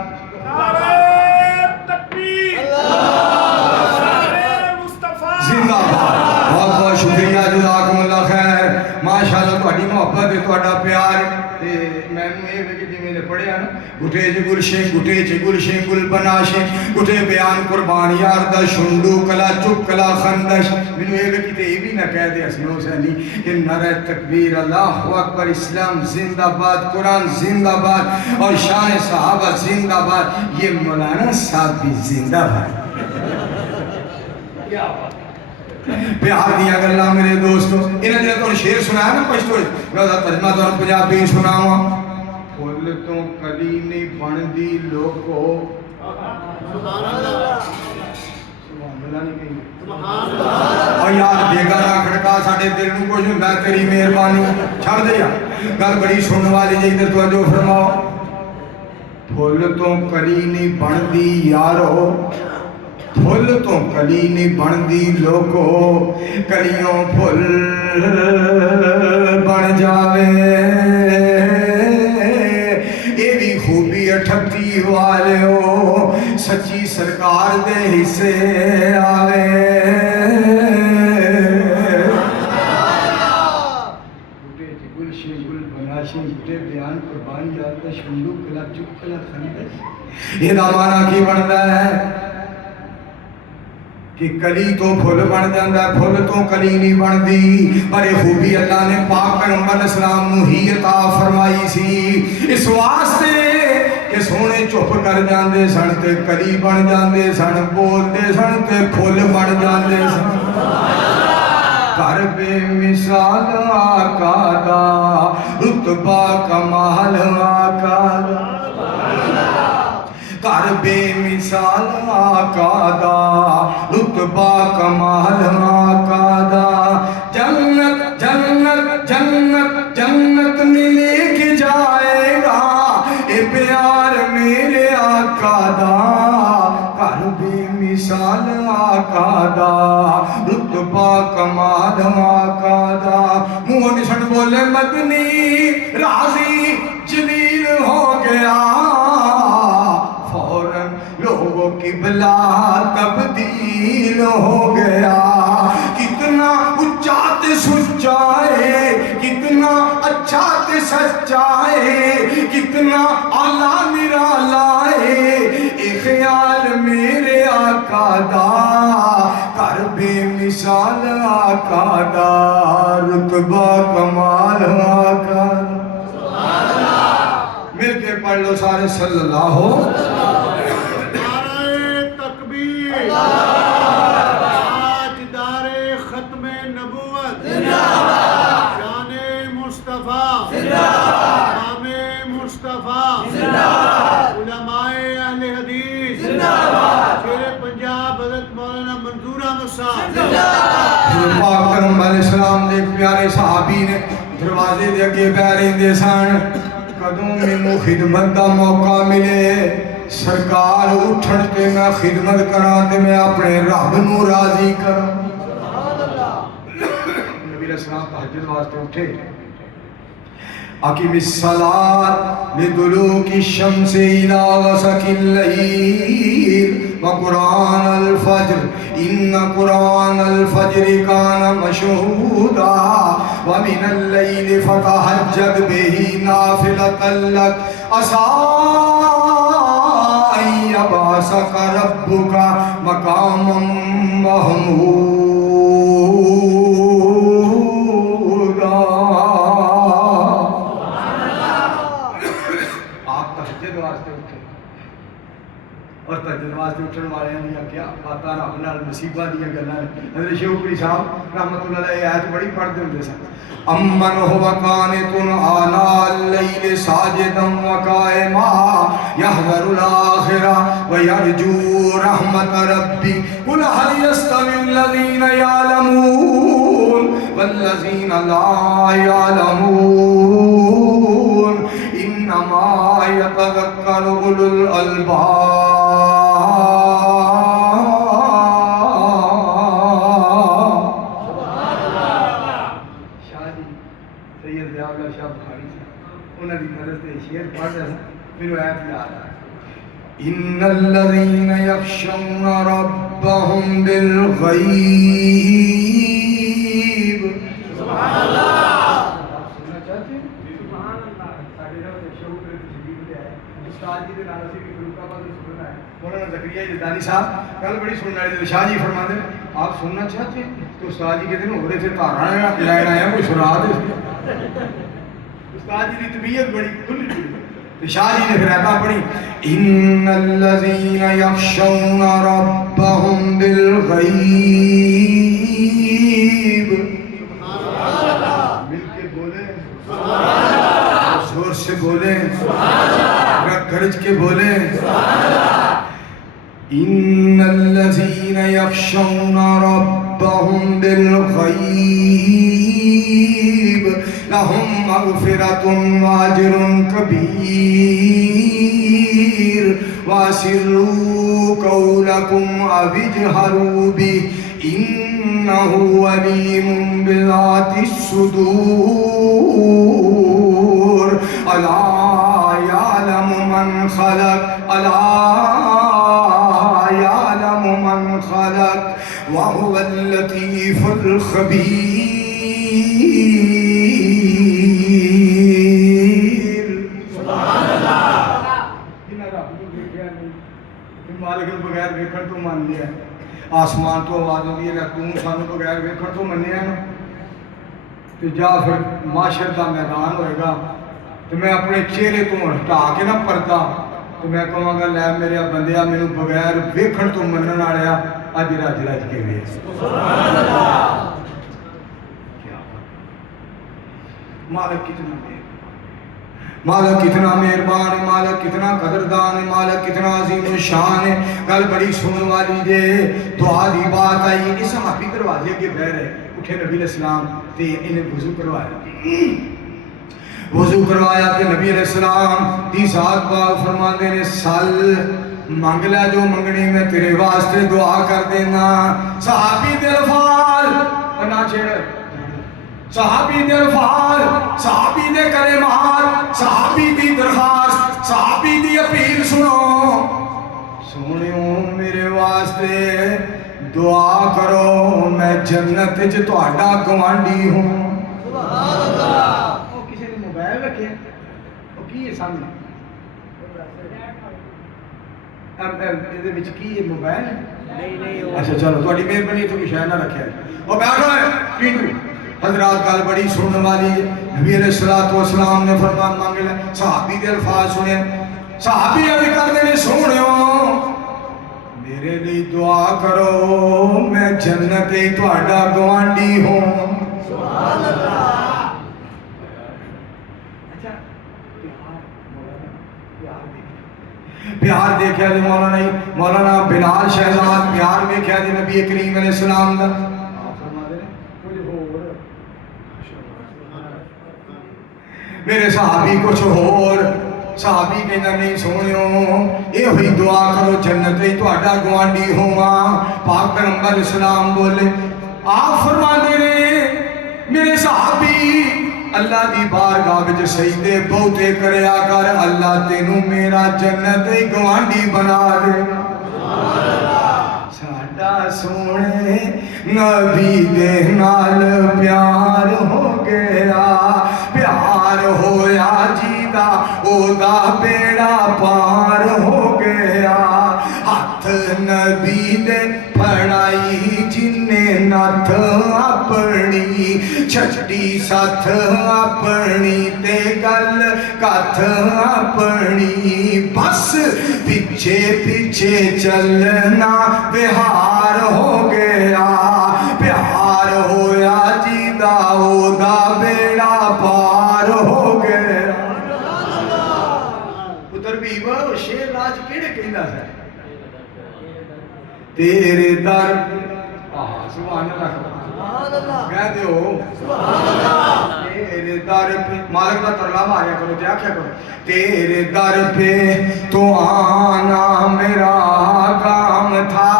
زندہ باد بہت بہت شکریہ جزاکم اللہ خیر ماشاءاللہ تہاڈی محبت تے تہاڈا پیار تے مینوں اے کہ جویں نے پڑھیا نا گٹے چ گلشیں گل بناشیں گٹے بیان قربان یار دا شنڈو کلا چپ کلا خندش مینوں اے کہ اے بھی نہ کہہ دے حسن حسینی کہ نعرہ تکبیر اللہ اکبر اسلام زندہ باد قرآن زندہ باد اور شان صحابہ زندہ باد یہ مولانا صاحب بھی زندہ باد پیار دیا گلا میرے دوستو انہیں جنہیں تو شیر سنایا نا پشتو میں دا ترجمہ تو پنجابی سناوا پھول تو کلی نہیں بن دی لوگو سبحان اللہ نہیں کہیں اور یار دیگا نہ کھڑکا ساڑھے دل نو کچھ ہوں تیری مہربانی چھڑ دیا گل بڑی سننے والی جی ادھر توجہ فرماؤ پھول تو کلی نہیں بن دی یارو پھول تو کلی نہیں بندی لوگو کلیوں پھول بن جاوے اے بھی خوبی اٹھتی والے ہو سچی سرکار دے حصے آوے گلشیں گل بناشیں گٹے بیان قربان جاتا شنڈو کلا چپ کلا خندش یہ دا معنی کی بنتا ہے کہ کلی تو پھول بن جاندہ ہے پھول تو کلی نہیں بن دی پر خوبی اللہ نے پاک پیغمبر اسلام نو ہی عطا فرمائی سی اس واسطے کہ سونے چپ کر جاندے سن تے کلی بن جاندے سن بول دے سن تے پھول بن جاندے سن کر بے مثال آقا دا رتبہ کمال آقا دا کر بے مثال آقا دا رتبہ کمال آقا دا جنت جنت جنت جنت میں لے کے جائے گا اے پیار میرے آقا دا کر بے مثال آقا دا رتبہ کمال آقا دا منہ نشن بولے مدنی راضی جلیل ہو گیا فوراً لوگوں کی بلا تبدیل ہو گیا کتنا اچھا تے سچا ہے کتنا اچھا تے سچا ہے کتنا اعلیٰ نرالا ہے اے خیال میرے آقا دا کر بے مثال آقا دا رتبہ کمال آقا مل کے پڑھ لو سارے صلی اللہ ہو نعرہ تکبیر تاجدار ختم نبوت شان مصطفیٰ امام مصطفیٰ علماء اہل حدیث شیر پنجاب حضرت مولانا منظور احمد صاحب پاک پیغمبر اسلام دے پیارے صحابی نے دروازے دے اگے بیٹھے دے سن کدوں مینوں خدمت دا موقع ملے سرکار اٹھن تے میں خدمت کراں تے میں اپنے رب نو راضی کراں نبی علیہ السلام تہجد واسطے اٹھے اقیم الصلاۃ لدلوک الشمس الی غسق الليل وقرآن الفجر إن قرآن الفجر كان مشهودا ومن الليل فتهجد به نافلة لك عسى أن يبعثك ربك مقاما محمودا. آپ تہجد واسطے اٹھے اور تہجد واسطے اٹھنے والے نے کیا باتاں رب نال نصیبہ دیا گلاں. حضرت شیخ صاحب رحمۃ اللہ علیہ آیت بڑی پڑھتے ہوندے سن. امن هو قانت آناء الليل ساجدا وقائما يحذر الآخرة ويرجو رحمة ربي قل هل يستوي الذين يعلمون والذين لا يعلمون إنما يتذكر أولو الألباب. إن الذين يخشون ربهم بالغيب. سبحان اللہ. سننا چاہتے ہیں؟ سبحان اللہ. ساڈے نال شعور تے تشریف لے آئے استاد جی دے نال اسی بھی گروپ کا بات سننا ہے. مولانا زکریا جدانی صاحب کل بڑی سننے والے شاہ جی فرماتے ہیں آپ سننا چاہتے ہیں تو استاد جی کہتے ہیں ہو رہے تھے تارا لائن آیا کوئی سنا دے. استاد جی کی طبیعت بڑی کھلی ہوئی. شاہ جی نے پھر آتا پڑھی ان الذین یخشون ربهم بالغیب. مل کے بولیں زور سے بولیں گرج کے بولیں ان الذین یخشون ربهم بالغیب لهم مغفرة واجر كبير واسروا قولكم أو اجهروا به إنه عليم بذات الصدور. ألا يعلم من خلق ألا يعلم من خلق وهو اللطيف الخبير. مالک بغیر ویکھن تو مان لیا آسمان تو آواز ہوتی ہے تو سانو بغیر ویکھن تو منیا نا تو جا پھر معاشر کا میدان ہوئے گا تو میں اپنے چہرے کو ہٹا کے نہ پردہ تو میں کہوں گا لے میرے بندیا مینوں بغیر ویکھن تو منن والیا اج رج رج کے ویکھ. مالک کتنا مالک کتنا مہربان ہے, مالک کتنا قدردان ہے, مالک کتنا عظیم شان ہے. گل بڑی سنن والی جے دعا دی بات آئی. اس صحابی دروازے کے بہ رہے اٹھے نبی علیہ السلام تے انہیں وضو کروایا تے نبی علیہ السلام دی ذات پاک فرماندے نے سل مانگ لے جو منگنی میں تیرے واسطے دعا کر دینا. صحابی دے الفاظ نہ چھیڑ صحابی دے الفاظ صحابی دے کلمات صحابی دی درخواست صحابی دی اپیل سنو. سنیو میرے واسطے دعا کرو میں جنت وچ تہاڈا گوانڈی ہوں. سبحان اللہ. او کسی نے موبائل رکھے او کی ہے سامنے ਇਹਦੇ ਵਿੱਚ ਕੀ ਹੈ موبائل نہیں اچھا چلو تہاڈی مہربانی تو کوئی شے نہ رکھیا او بیٹھو کینو حضرات گل بڑی سننے والی ہے. نبی علیہ الصلوۃ والسلام نے فرمان مانگ لیا. صحابی دے الفاظ سنے صحابی عرض کردے نے سنیو میرے لیے دعا کرو میں جنت وچ تہاڈا گوانڈی ہوں. سبحان اللہ. اچھا پیار دیکھا جی مولانا بلال شہزاد پیار دیکھا جی نبی کریم علیہ السلام دا. میرے صحابی کچھ اور صحابی کہنا نہیں سونیو اے ہوئی دعا کرو جنت وچ تہاڈا گوانڈی ہوواں. پاک پیغمبر اسلام بولے آپ فرما دے رہے میرے صحابی اللہ دی بارگاہ وچ سجدے بہتے کریا کر اللہ تینوں میرا جنت وچ گوانڈی بنا دے. سونے نبی دے نال پیار ہو گیا پیار ہویا جیدا او دا بیڑا پار ہو گیا ہاتھ نبی دے پھڑائی جنے ناتھ اپنی چھٹی ساتھ اپنی تے گل کاتھ اپنی بس پیچھے پیچھے چلنا بہار ہو گیا پیار ہویا جیدا او دا بیڑا پار ہو گیا پتر بیوہ شیر راج کیڑے کہندا ہے تیرے در سبحان اللہ کہتے ہو تیرے در پہ مالک کا ترلا ماریا کرو کیا کیا کرو تیرے در پہ تو آنا میرا کام تھا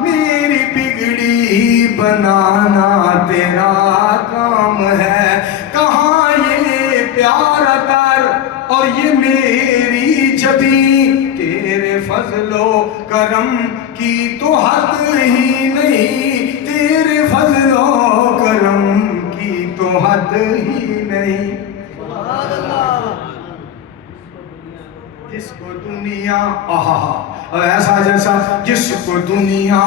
میری بگڑی بنانا تیرا کام ہے کہاں یہ پیارا در اور یہ میری جبیں تیرے فضل و کرم کی تو حد ہی نہیں تیرے فضل و کرم کی تو حد ہی نہیں جس کو دنیا ایسا جیسا جس کو دنیا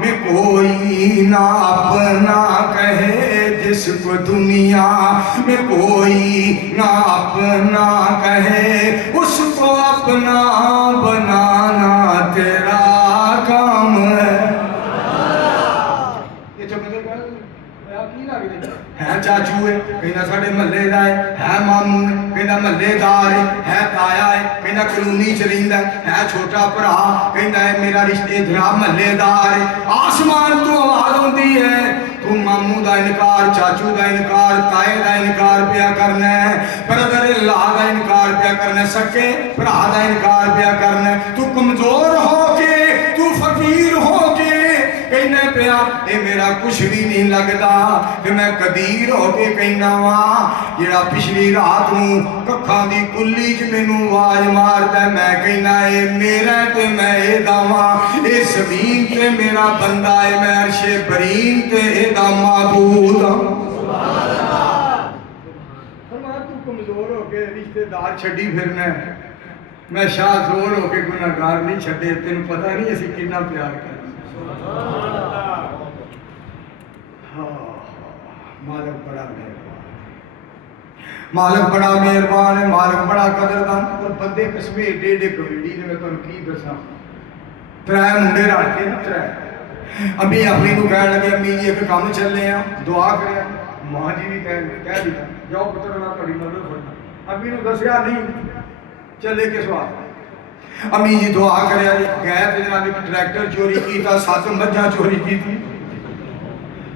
میں کوئی نہ اپنا کہے جس کو دنیا میں کوئی نہ اپنا کہے اس کو اپنا بنانا تیرا کام ہے ہے چاچو ہے کہنا ساڑے محلے دا ہے ماموں کہنا محلے دار ہے تایا ہے کہنا کلونی چلیندہ ہے چھوٹا پرا کہنا ہے میرا رشتے جناب محلے دار ہے آسمان تو آواز ہوندی ہے تو ماموں دا انکار چاچو دا انکار تائے دا انکار پیا کرنا ہے برادر اللہ دا انکار پیا کرنا ہے سکے پرا دا انکار پیا کرنا ہے تو کمزور ہو کے تو فقیر ہو کے کہنا پیا اے میرا کچھ بھی نہیں لگدا کہ میں قدیر ہو کے کہنا وہاں جڑا پچھلی رات نوں ککھاں دی کلی چ مینوں آواز ماردا میں کہنا اے میرا تے میں اے داواں اے زمین تے میرا بندہ اے میں عرش برین تے اے دا معبود سبحان اللہ فرمایا تو کمزور ہو کے رشتہ دار چھڈی پھرنا ہے میں شاہ زور ہو کے گناہگار نہیں چھڈے تینوں پتہ نہیں اسی کتنا پیار کرتے مالک بڑا مہربان مالک بڑا مہربان ہے مالک بڑا قدردان اور بندے قسمے ایڈے ایڈے کمیڈی نے میں تو کی دساں ترائے منڈے رل کے نا ترائے امی اپنی کو کہنے لگے امی جی ایک کام چلنے ہیں دعا کریں ماں جی بھی کہہ دیتا جاؤ پتر اللہ تھوڑی مدد کرنا امی نے دسیا نہیں چلے کس بات امی جی دعا کرے گئے تھے جناب ایک ٹریکٹر چوری کی تھا 7 مجھاں چوری کی تھی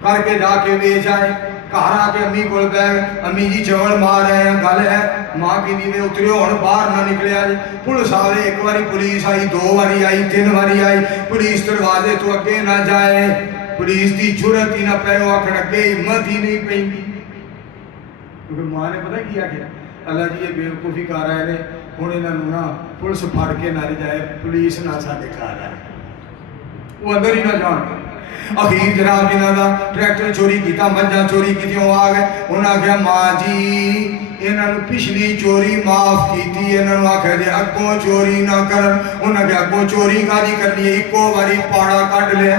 کر کے جا کے بیچ آئے گھر آ کے امی کول گئے امی جی چوڑ مار رہے ہیں گل ہے ماں کی دی میں اترے ہون باہر نہ نکلے آئے پولیس آئے ایک باری پولیس آئی 2 باری آئی 3 باری آئی پولیس دروازے تو اگے نہ جائے پولیس دی جرت ہی نہ پے وہ آخر اگے ہمت ہی نہیں پئی کیونکہ ماں نے پتہ کیا کہ اللہ جی یہ بیوقوفی کر رہے ہیں ہوں انہوں نا پولیس پھڑ کے نہ جائے پولیس نہ سارے گھر آئے وہ اندر ہی نہ جان اخیر جناب جنہاں دا ٹریکٹر چوری کیتا مجھاں چوری کیتی وہ آ گئے انہاں کہا ماں جی انہاں نے پچھلی چوری معاف کیتی انہاں نے آکھا دے اگوں چوری نہ کرن انہاں کہا اگوں چوری کا دی کرنی ہے ایکو باری پاڑا کٹ لے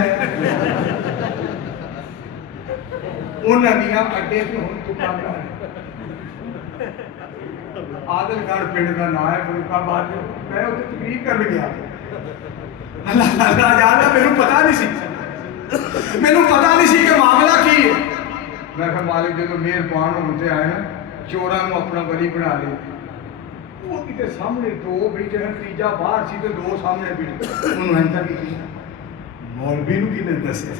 انہاں دیاں اڈے پہ ہن چکا کر عادل گھر پنڈ کا نام ہے فروخ آباد میں اسے تقریر کر گیا اللہ جانا میرے پتا نہیں سی میرے پتا نہیں سی کہ معاملہ کی ہے میں کہا مالک جب مہربان ہوتے آئے نا چوراں نو اپنا ولی بنا لے وہ کتے سامنے 2 بیٹھے ہیں تیجا باہر سی تے 2 سامنے بیٹھے انہوں نے کہا کہ مولوی نو کنے دسے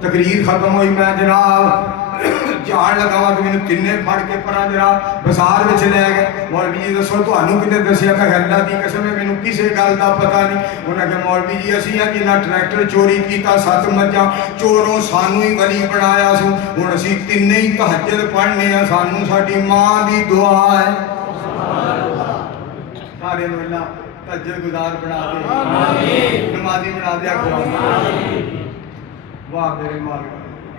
تقریر ختم ہوئی میں جناب جان لگا کہ میں تینے پھڑ کے پرا جناب بازار میں چلے گئے مولوی جی دسو تانوں کنے دسیا کہ اللہ دی قسم ہے مینوں کسے گل دا پتہ نہیں انہاں کہ مولوی جی اسی ہیں جنہاں ٹریکٹر چوری کیتا 7 مجھاں چوروں سانوں ہی ولی بنایا سو ہن اسی تینے ہی تہجد پڑھنے ہیں سانوں ساڈی ماں دی دعا ہے سبحان اللہ سارے نو اللہ تہجد گزار بنا دے، نمازی بنا دیا کرو۔ واہ میرے مالک،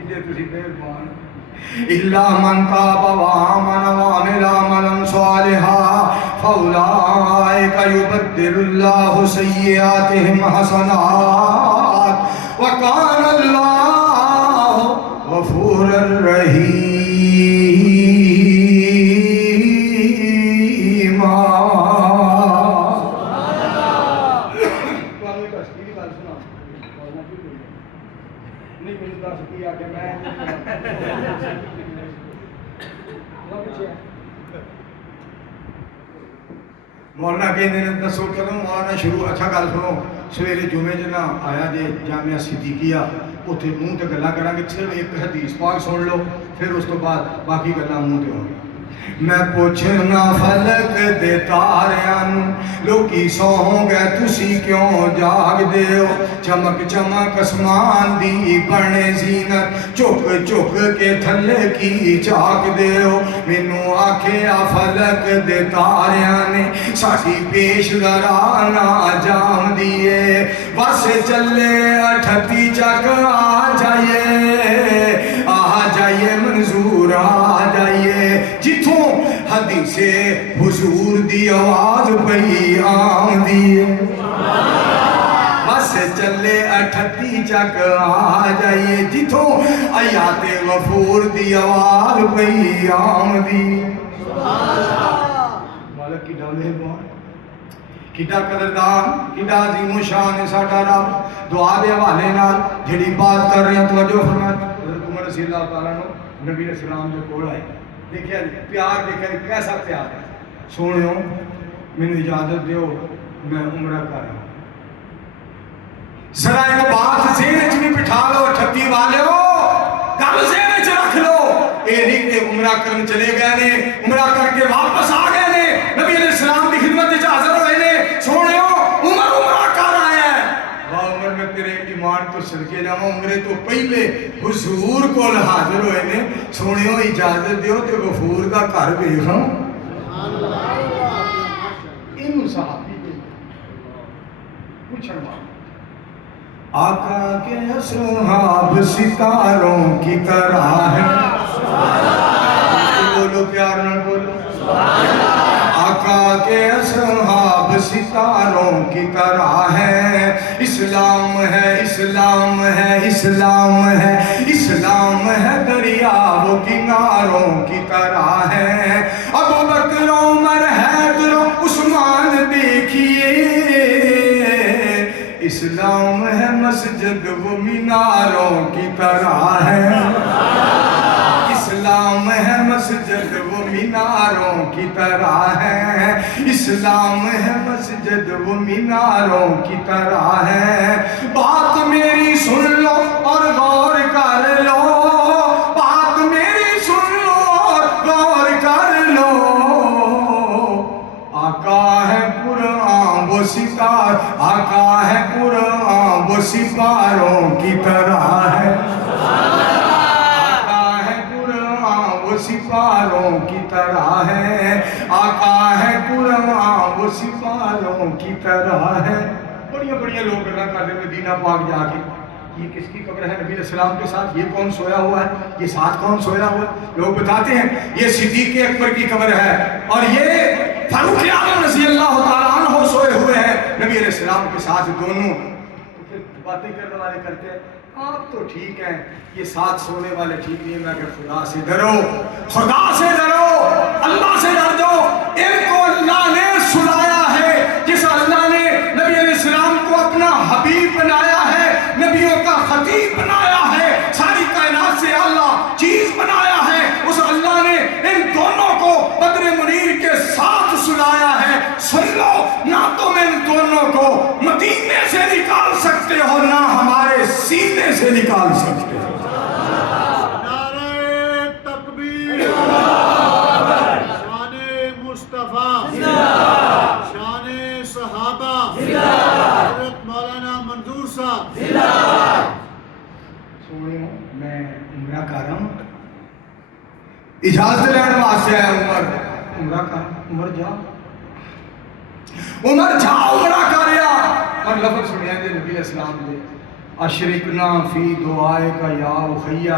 جی تسی مہربان۔ الا من تاب وآمن وعمل عملا صالحا فاولئک یبدل اللہ سیئاتہم حسنات وکان اللہ غفورا رحیما۔ مولانا کہتے ہیں دسو چلو مولانا شروع اچھا گل سنو، سویرے جمعے جنا آیا جے جامعہ صدیقیہ، اتنے منہ تے گلاں کراں گے، صرف ایک حدیث پاک سن لو، پھر اس تو بعد باقی گلاں منہ تے ہوں گی۔ میں پوچھنا فلک دے تاریاں لوکی سو گئے تسی کیوں جاگ دیو، چمک چمک اسمان دی بنے زینت چک چک کے تھلے کی چاک دیو۔ مینوں آکھیا فلک دے تاریاں نے ساڈی پیش درانا جام دیے، بس چلے 38 چک آ جائیے منظور آ جائیے، جتھوں حدیث حضور دی آواز پئی آمدی ہے، بس چلے 38 چک آ جائیے، جتھوں آیات غفور دی آواز پئی آمدی ہے۔ مالک کی ڈالے بہت کیڈا قدردان، کیڈا عظیم و شان ہے ساڈا رب۔ دعا دے حوالے نال جڑی بات کر رہے ہیں توجہ فرمائیں۔ حضرت عمر رضی اللہ تعالیٰ عنہ نبی علیہ السلام دے کول آئے، دیکھیا جی پیار دیکھا جی کیسا پیار ہے۔ سونیو مینوں اجازت دیو میں عمرہ کر رہا ہوں۔ ذرا ایک بات ذہن وچ بھی بٹھا لو 38 والےو، گل ذہن وچ رکھ لو، اے نہیں کہ عمرہ کرن چلے گئے نے، عمرہ کر کے واپس آ گئے نے، نبی علیہ السلام کی خدمت وچ حاضر ہوئے نے، سونیو عمرہ کر آیا ہے۔ واہ عمر میں تیرے ایمان تو صدقے جاواں، عمرے تو پہلے حضور کول حاضر ہوئے نے، سونیو اجازت دیو تے غفور دا گھر ویکھاں۔ اینوں صحابی پوچھن والا آقا کے اصحاب ستاروں کی طرح ہے، بولو پیار نہ بولو، آقا کے اصحاب ستاروں کی طرح ہے، اسلام ہے اسلام ہے اسلام ہے اسلام ہے دریاؤں کناروں کی طرح ہے، ابو بکر عمر حیدر عثمان دیکھیے، اسلام ہے مسجد و میناروں کی طرح ہے، اسلام ہے مسجد و میناروں کی طرح ہے، اسلام ہے مسجد و میناروں کی طرح ہے۔ بات میری سن لو اور غور کر لو، بات میری سن لو اور غور کر لو، آقا ہے قرآن وہ ستار، آقا ہے قرآن وہ سپاروں کی طرح ہے، آقا ہے قرآن وہ سپاروں کی طرح ہے، آقا ہے قرآن وہ سپاروں کی طرح ہے۔ بڑیاں بڑیاں لوگ گلا کرتے مدینہ پاک جا کے، یہ کس کی قبر ہے نبی علیہ السلام کے ساتھ، یہ کون سویا ہوا ہے، یہ ساتھ کون سویا ہوا ہے؟ لوگ بتاتے ہیں یہ صدیق اکبر کی قبر ہے اور یہ فاروق اعظم رضی اللہ تعالیٰ عنہ سوئے ہوئے ہیں نبی علیہ السلام کے ساتھ دونوں۔ باتیں کرنے والے کرتے ہیں آپ تو ٹھیک ہیں، یہ ساتھ سونے والے ٹھیک نہیں ہیں، میں کہ خدا سے ڈرو، خدا سے ڈرو، اللہ سے ڈر دو۔ ان کو اللہ نے سلایا ہے، جس اللہ نے نبی علیہ السلام کو اپنا حبیب بنایا ہے، نبیوں کا خطیب بنایا ہے، ساری کائنات سے اللہ چیز بنایا ہے، اس اللہ نے ان دونوں کو بدر منیر کے ساتھ سلایا ہے۔ سن لو، نہ تم ان دونوں کو مدینے سے نکال سکتے ہو، نہ ہمارے سینے سے نکال سکتے ہو۔ نعرہ تکبیر، شان مصطفیٰ، شان صحابہ، حضرت مولانا منظور صاحب۔ سنو میں عمرہ کر رہا ہوں، اجازت لینے واسطے ہے عمر، عمرہ کر، عمر جا۔ عمر جا عمرہ کریا اور لفظ سنیا دے نبی علیہ السلام دے اشرکنا فی دعائے کا یا اخیا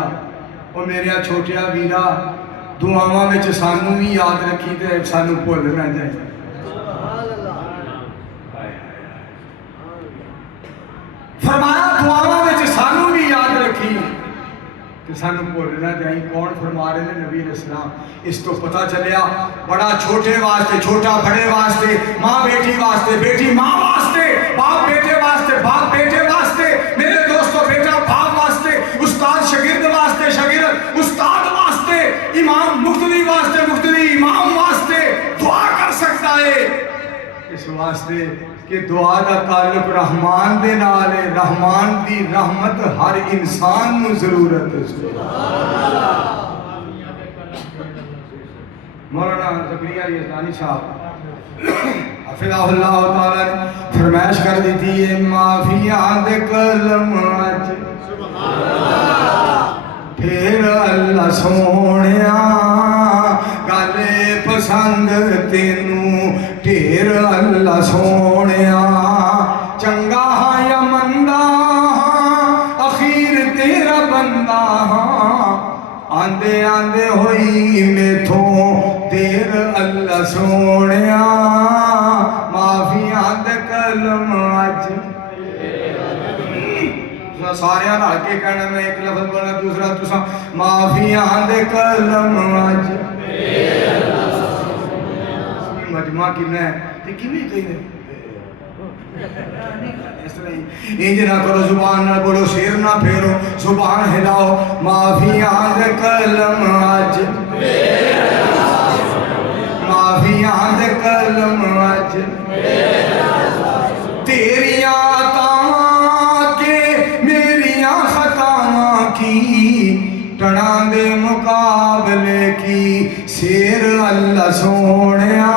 او میرے چھوٹیا ویرا دعاواں وچ سانو بھی یاد رکھی تے سانو بھول نہ جائے فرمایا دعاواں وچ سانو بھی یاد رکھی کہ سانو بھولنا جائیں کون فرما رہے ہیں نبی علیہ السلام اس تو پتہ چلیا بڑا چھوٹے واسطے چھوٹا بڑے واسطے ماں بیٹی واسطے بیٹی ماں واسطے باپ بیٹے واسطے باپ بیٹے واسطے میرے دوستو بیٹا باپ واسطے استاد شاگرد واسطے شاگرد استاد واسطے امام مقتدی واسطے مقتدی امام واسطے دعا کر سکتا ہے اس واسطے کہ دعا دا تعلق رحمان دے نال ہے رحمان دی رحمت ہر انسان نو ضرورت ہے مولانا زکریا یزدانی صاحب حفظہ اللہ تعالی نے فرمائش کر دی تھی معافیاں دے قلم اج پھر اللہ سونیا گل پسند تینوں ڈھیر اللہ سونیا چنگا ہاں یا مندا ہاں اخیر تیرا بندہ ہاں آندے آندے ہوئی میتھوں دیر اللہ سونیا معافیاں دے قلم اج سارے رل کے کہنا میں ایک لفظ بولنا دوسرا تساں معافیاں دے قلم اج مجمع کنا ہے تے کیویں کہندے اس طرح انج نہ کرو زبان نہ بولو سر نہ پھیرو زبان ہلاؤ معافیاں دے قلم اج معافیاں دے قلم اج تیریاں عطاواں کے میریاں خطاواں کی ٹڑاں دے مقابلے کی سیر اللہ سونیا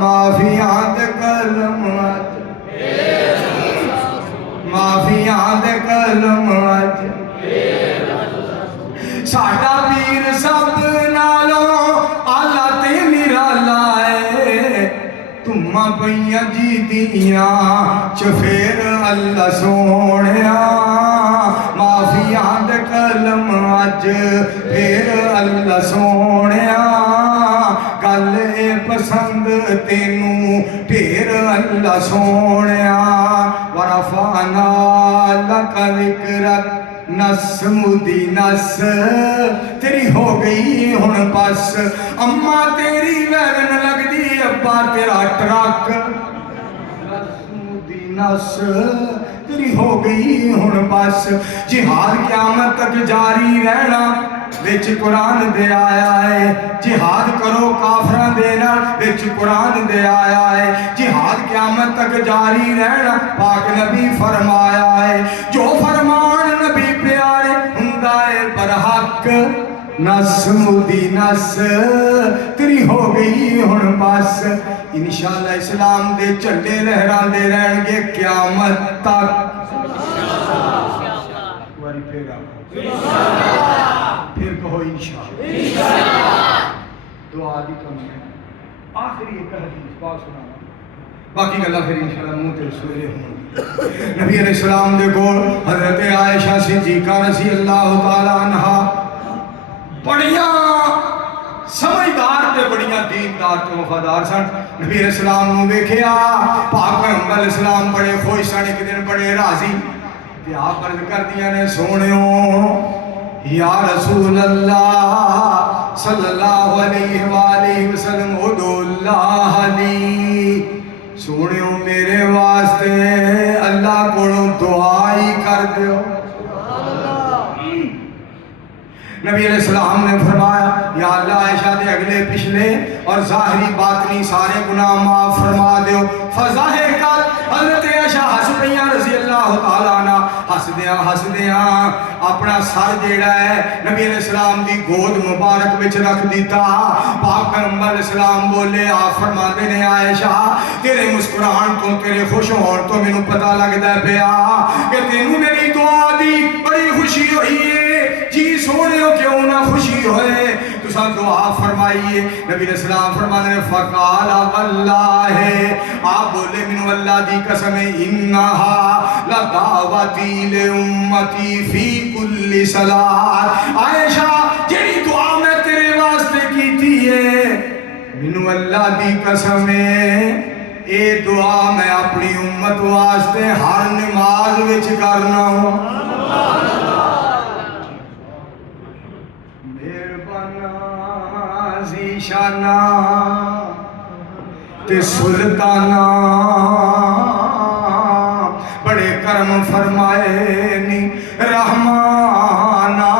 معافیاں دے قلم اج معافیاں دے قلم اج ساڈا پیر سب نالوں آلہ تے نرالا ہے تماں پئیاں جی دیاں چفیر اللہ سونیا معافیاں دے قلم اج پھر اللہ سونیا گل اے پسند تینوں ڈھیر اللہ سونیا ورفعنا لک ذکرک نس مودی نس تیری ہو گئی ہن بس اماں تیری ویرن لگ دی ابا تیرا ٹرک نس مودی نس تیری ہو گئی ہن بس جہاد قیامت تک جاری رہنا وچ قرآن دے آیا ہے جہاد کرو کافراں دے نال وچ قرآن دے آیا ہے جہاد قیامت تک جاری رہنا پاک نبی فرمایا ہے جو فرمان نبی پیارے ہوندا ہے برحق نس مودی نس تیری ہو گئی ہن بس انشاءاللہ اسلام دے جھنڈے لہران دے رہن گے قیامت تک واری پھر پھر کہو انشاءاللہ دعا دی کم ہے آخری ایک حدیث بات سنانا باقی گلا پھر انشاءاللہ منہ تے سویرے ہوں نبی علیہ السلام دے کول حضرت عائشہ صدیقہ رضی اللہ تعالی عنہا بڑیاں سمجھدار تے بڑیاں دیندار تے وفادار سن نبی علیہ السلام نو ویکھیا پاک پیغمبر علیہ السلام بڑے خوش سن ایک دن بڑے راضی تے آپ عرض کر دیا نے سونیو یا رسول اللہ صلی اللہ علیہ وآلہ وسلم ادعو اللہ لی سونیو میرے واسطے اللہ کو دعائی کر دیو نبی علیہ السلام نے فرمایا یا اللہ عائشہ دے اگلے پچھلے اور ظاہری باطنی سارے گناہ معاف فرما دیو فظاہر کر حضرت عائشہ ہس پیاں رضی اللہ تعالیٰ عنہ ہس دیاں اپنا سر جیڑا ہے نبی علیہ السلام دی گود مبارک وچ رکھ دیتا پاک پیغمبر علیہ السلام بولے آپ فرما دے نے عائشہ تیرے مسکران تو تیرے خوش ہون تو مینوں پتہ لگدا پیا کہ تینوں میری دعا دی بڑی خوشی ہوئی ہے جی سونے کیوں نہ خوشی ہوئے تو تسا دعا فرمائیے. نبی علیہ السلام فرمانے فقال واللہ, آپ بولے من اللہ دی قسم انہا لدعوتی لامتی فی کل صلاۃ. عائشہ جیڑی دعا میں تیرے واسطے کی تھی ہے من اللہ دی قسم اے دعا میں اپنی امت واسطے ہر نماز وچ کرنا ہوں. مہربانہ ذیشانہ تے سلطانہ بڑے کرم فرمائے نی رحمانہ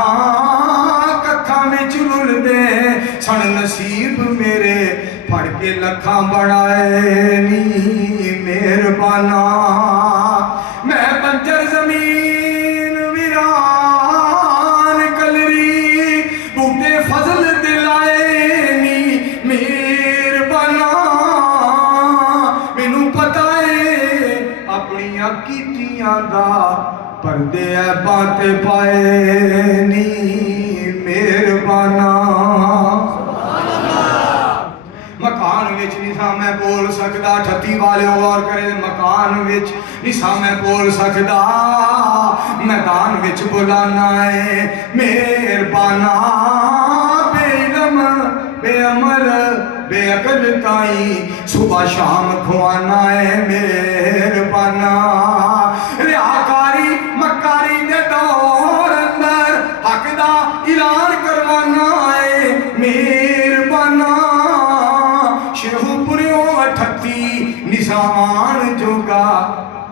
ککھاں وچ رل دے سن نصیب میرے پڑھ کے لکھاں بڑھائے نی مہربانہ. میں بنجر زمین ویران کلری بوٹے فضل دلائے نی مہربانہ. مینوں پتہ ہے اپنیاں کیتیاں دا پردے باتیں پائے نی مہربانہ. مکان وچ نسا میں بول سکدا, 38 والے غور کرے, مکان وچ نسا میں بول سکدا, میدان وچ بلانا ہے مہربانہ. بے علم بے عمل بے عقل تائیں صبح شام کھوانا ہے مہربانہ. ریاکاری مکاری دے دور اندر حق دا اعلان کروانا ہے مہربانہ. شیخو پریوں 38 نظامان جوگا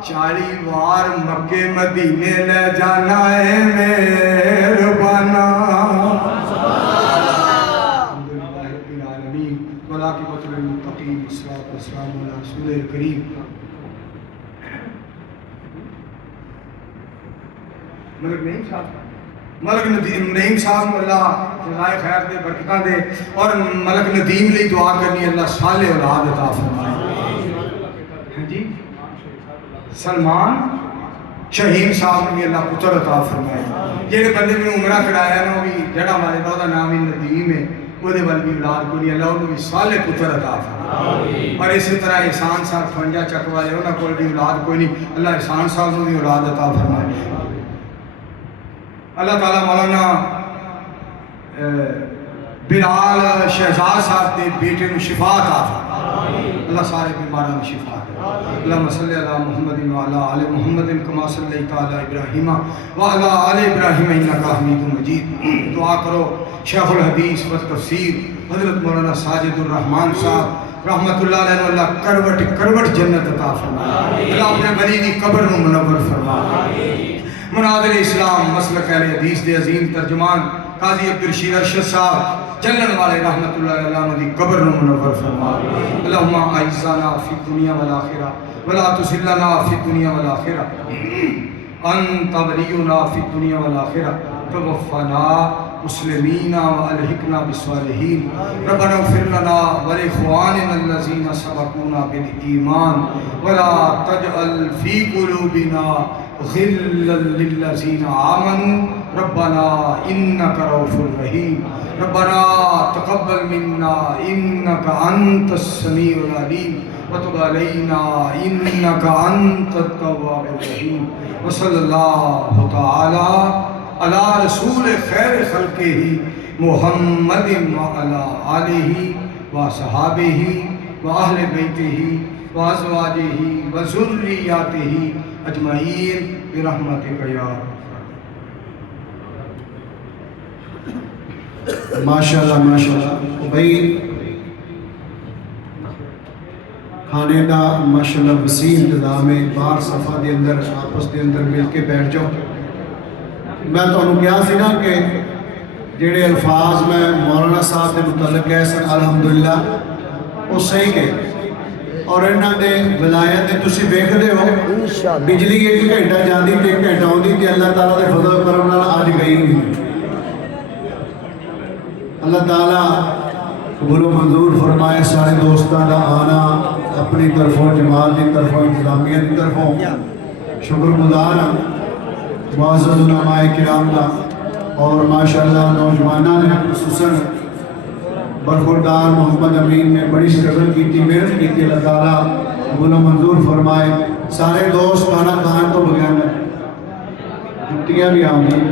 40 وار مکے مدینے لے جانا ہے مہربانہ. الحمدللہ رب العالمین والعاقبۃ للمتقین والصلاۃ والسلام علی رسول الکریم. ملک نعیم صاحب اللہ جزائے خیر دے برکتاں دے اور ملک ندیم لئی دعا کرنی اللہ صالح اولاد عطا فرمائے. جی سلمان شہین صاحب نے اللہ پتر عطا فرمائے. جہے بندے میں عمرہ کرایا نا بھی جڑا والدہ دا نام ہی ندیم ہے وہ دے بل بھی اولاد کو نہیں, اللہ انہوں بھی صالح پتر عطا فرمائے. اور اسی طرح احسان صاحب فنجا چک والے انہوں کو بھی اولاد کوئی نہیں, اللہ احسان صاحب نے بھی اولاد عطا فرمائے. اللہ تعالیٰ مولانا بلال شہزاد صاحب دے بیٹے میں شفا عطا فرمائے. اللہ سارے بیماراں میں شفا دے. اللہم صلی علی محمد وعلی آل محمد کما صلیت علی ابراہیم وعلی آل ابراہیم انکا حمید مجید. دعا کرو شیخ الحدیث و تفسیر حضرت مولانا ساجد الرحمن صاحب رحمت اللہ علیہ اللہ کروٹ کروٹ جنت عطا فرمائے. اللہ اپنے ولی دی قبر نو منور فرمائے. مناظر اسلام مسلک اہل حدیث دے عظیم ترجمان قاضی عبدالرشید ارشد صاحب چلن والے رحمت اللہ علیہ دی قبر نو منور فرمائے. اللہم اعزنا فی الدنیا والآخرہ ولا تذلنا فی الدنیا والآخرہ انت ولینا فی الدنیا والآخرہ توفنا مسلمین والحقنا بالصالحین. ربنا اغفر لنا ولاخواننا الذین سبقونا بالایمان ولا تجعل فی قلوبنا غلا للذین آمنوا ربنا انک رؤوف رحیم. ربنا تقبل منا انک انت السمیع العلیم وتب علینا انک انت التواب الرحیم. وصلی اللہ تعالی علی رسول خیر خلقہ محمد وعلی آلہ وصحابہ واہل بیتہ وازواجہ وذریاتہ اجمعین برحمتک یا ماشاءاللہ ماشاءاللہ. بھائی کھانے دا ماشاءاللہ وسیع انتظام ہے. باہر صفحہ دے اندر آپس دے اندر مل کے بیٹھ جاؤ. میں تو انہوں کیا سی نا کہ جڑے الفاظ میں مولانا صاحب دے متعلق ہے سن الحمدللہ وہ صحیح کہ اور انہاں دے ولایت دے تسی ویکھ دے ہو بجلی 1 گھنٹہ جاندی تے 1 گھنٹہ آندی تے اللہ تعالیٰ دے فضل و کرم نال آج گئی نہیں. اللہ تعالیٰ قبول و منظور فرمائے سارے دوستان دا آنا اپنی طرفوں جماعت دی طرفوں انتظامیہ دی طرفوں شکر گزار ہاں. معزز علماء کرام دا اور ماشاءاللہ نوجوانان نے خصوصاً برخوردار محمد امین نے بڑی اسٹرگل کی تھی، محنت کی تھی، اللہ تعالیٰ قبول و منظور فرمائے۔ سارے دوست کھانا کھان تو بغیر میں جتیاں بھی آؤں گی۔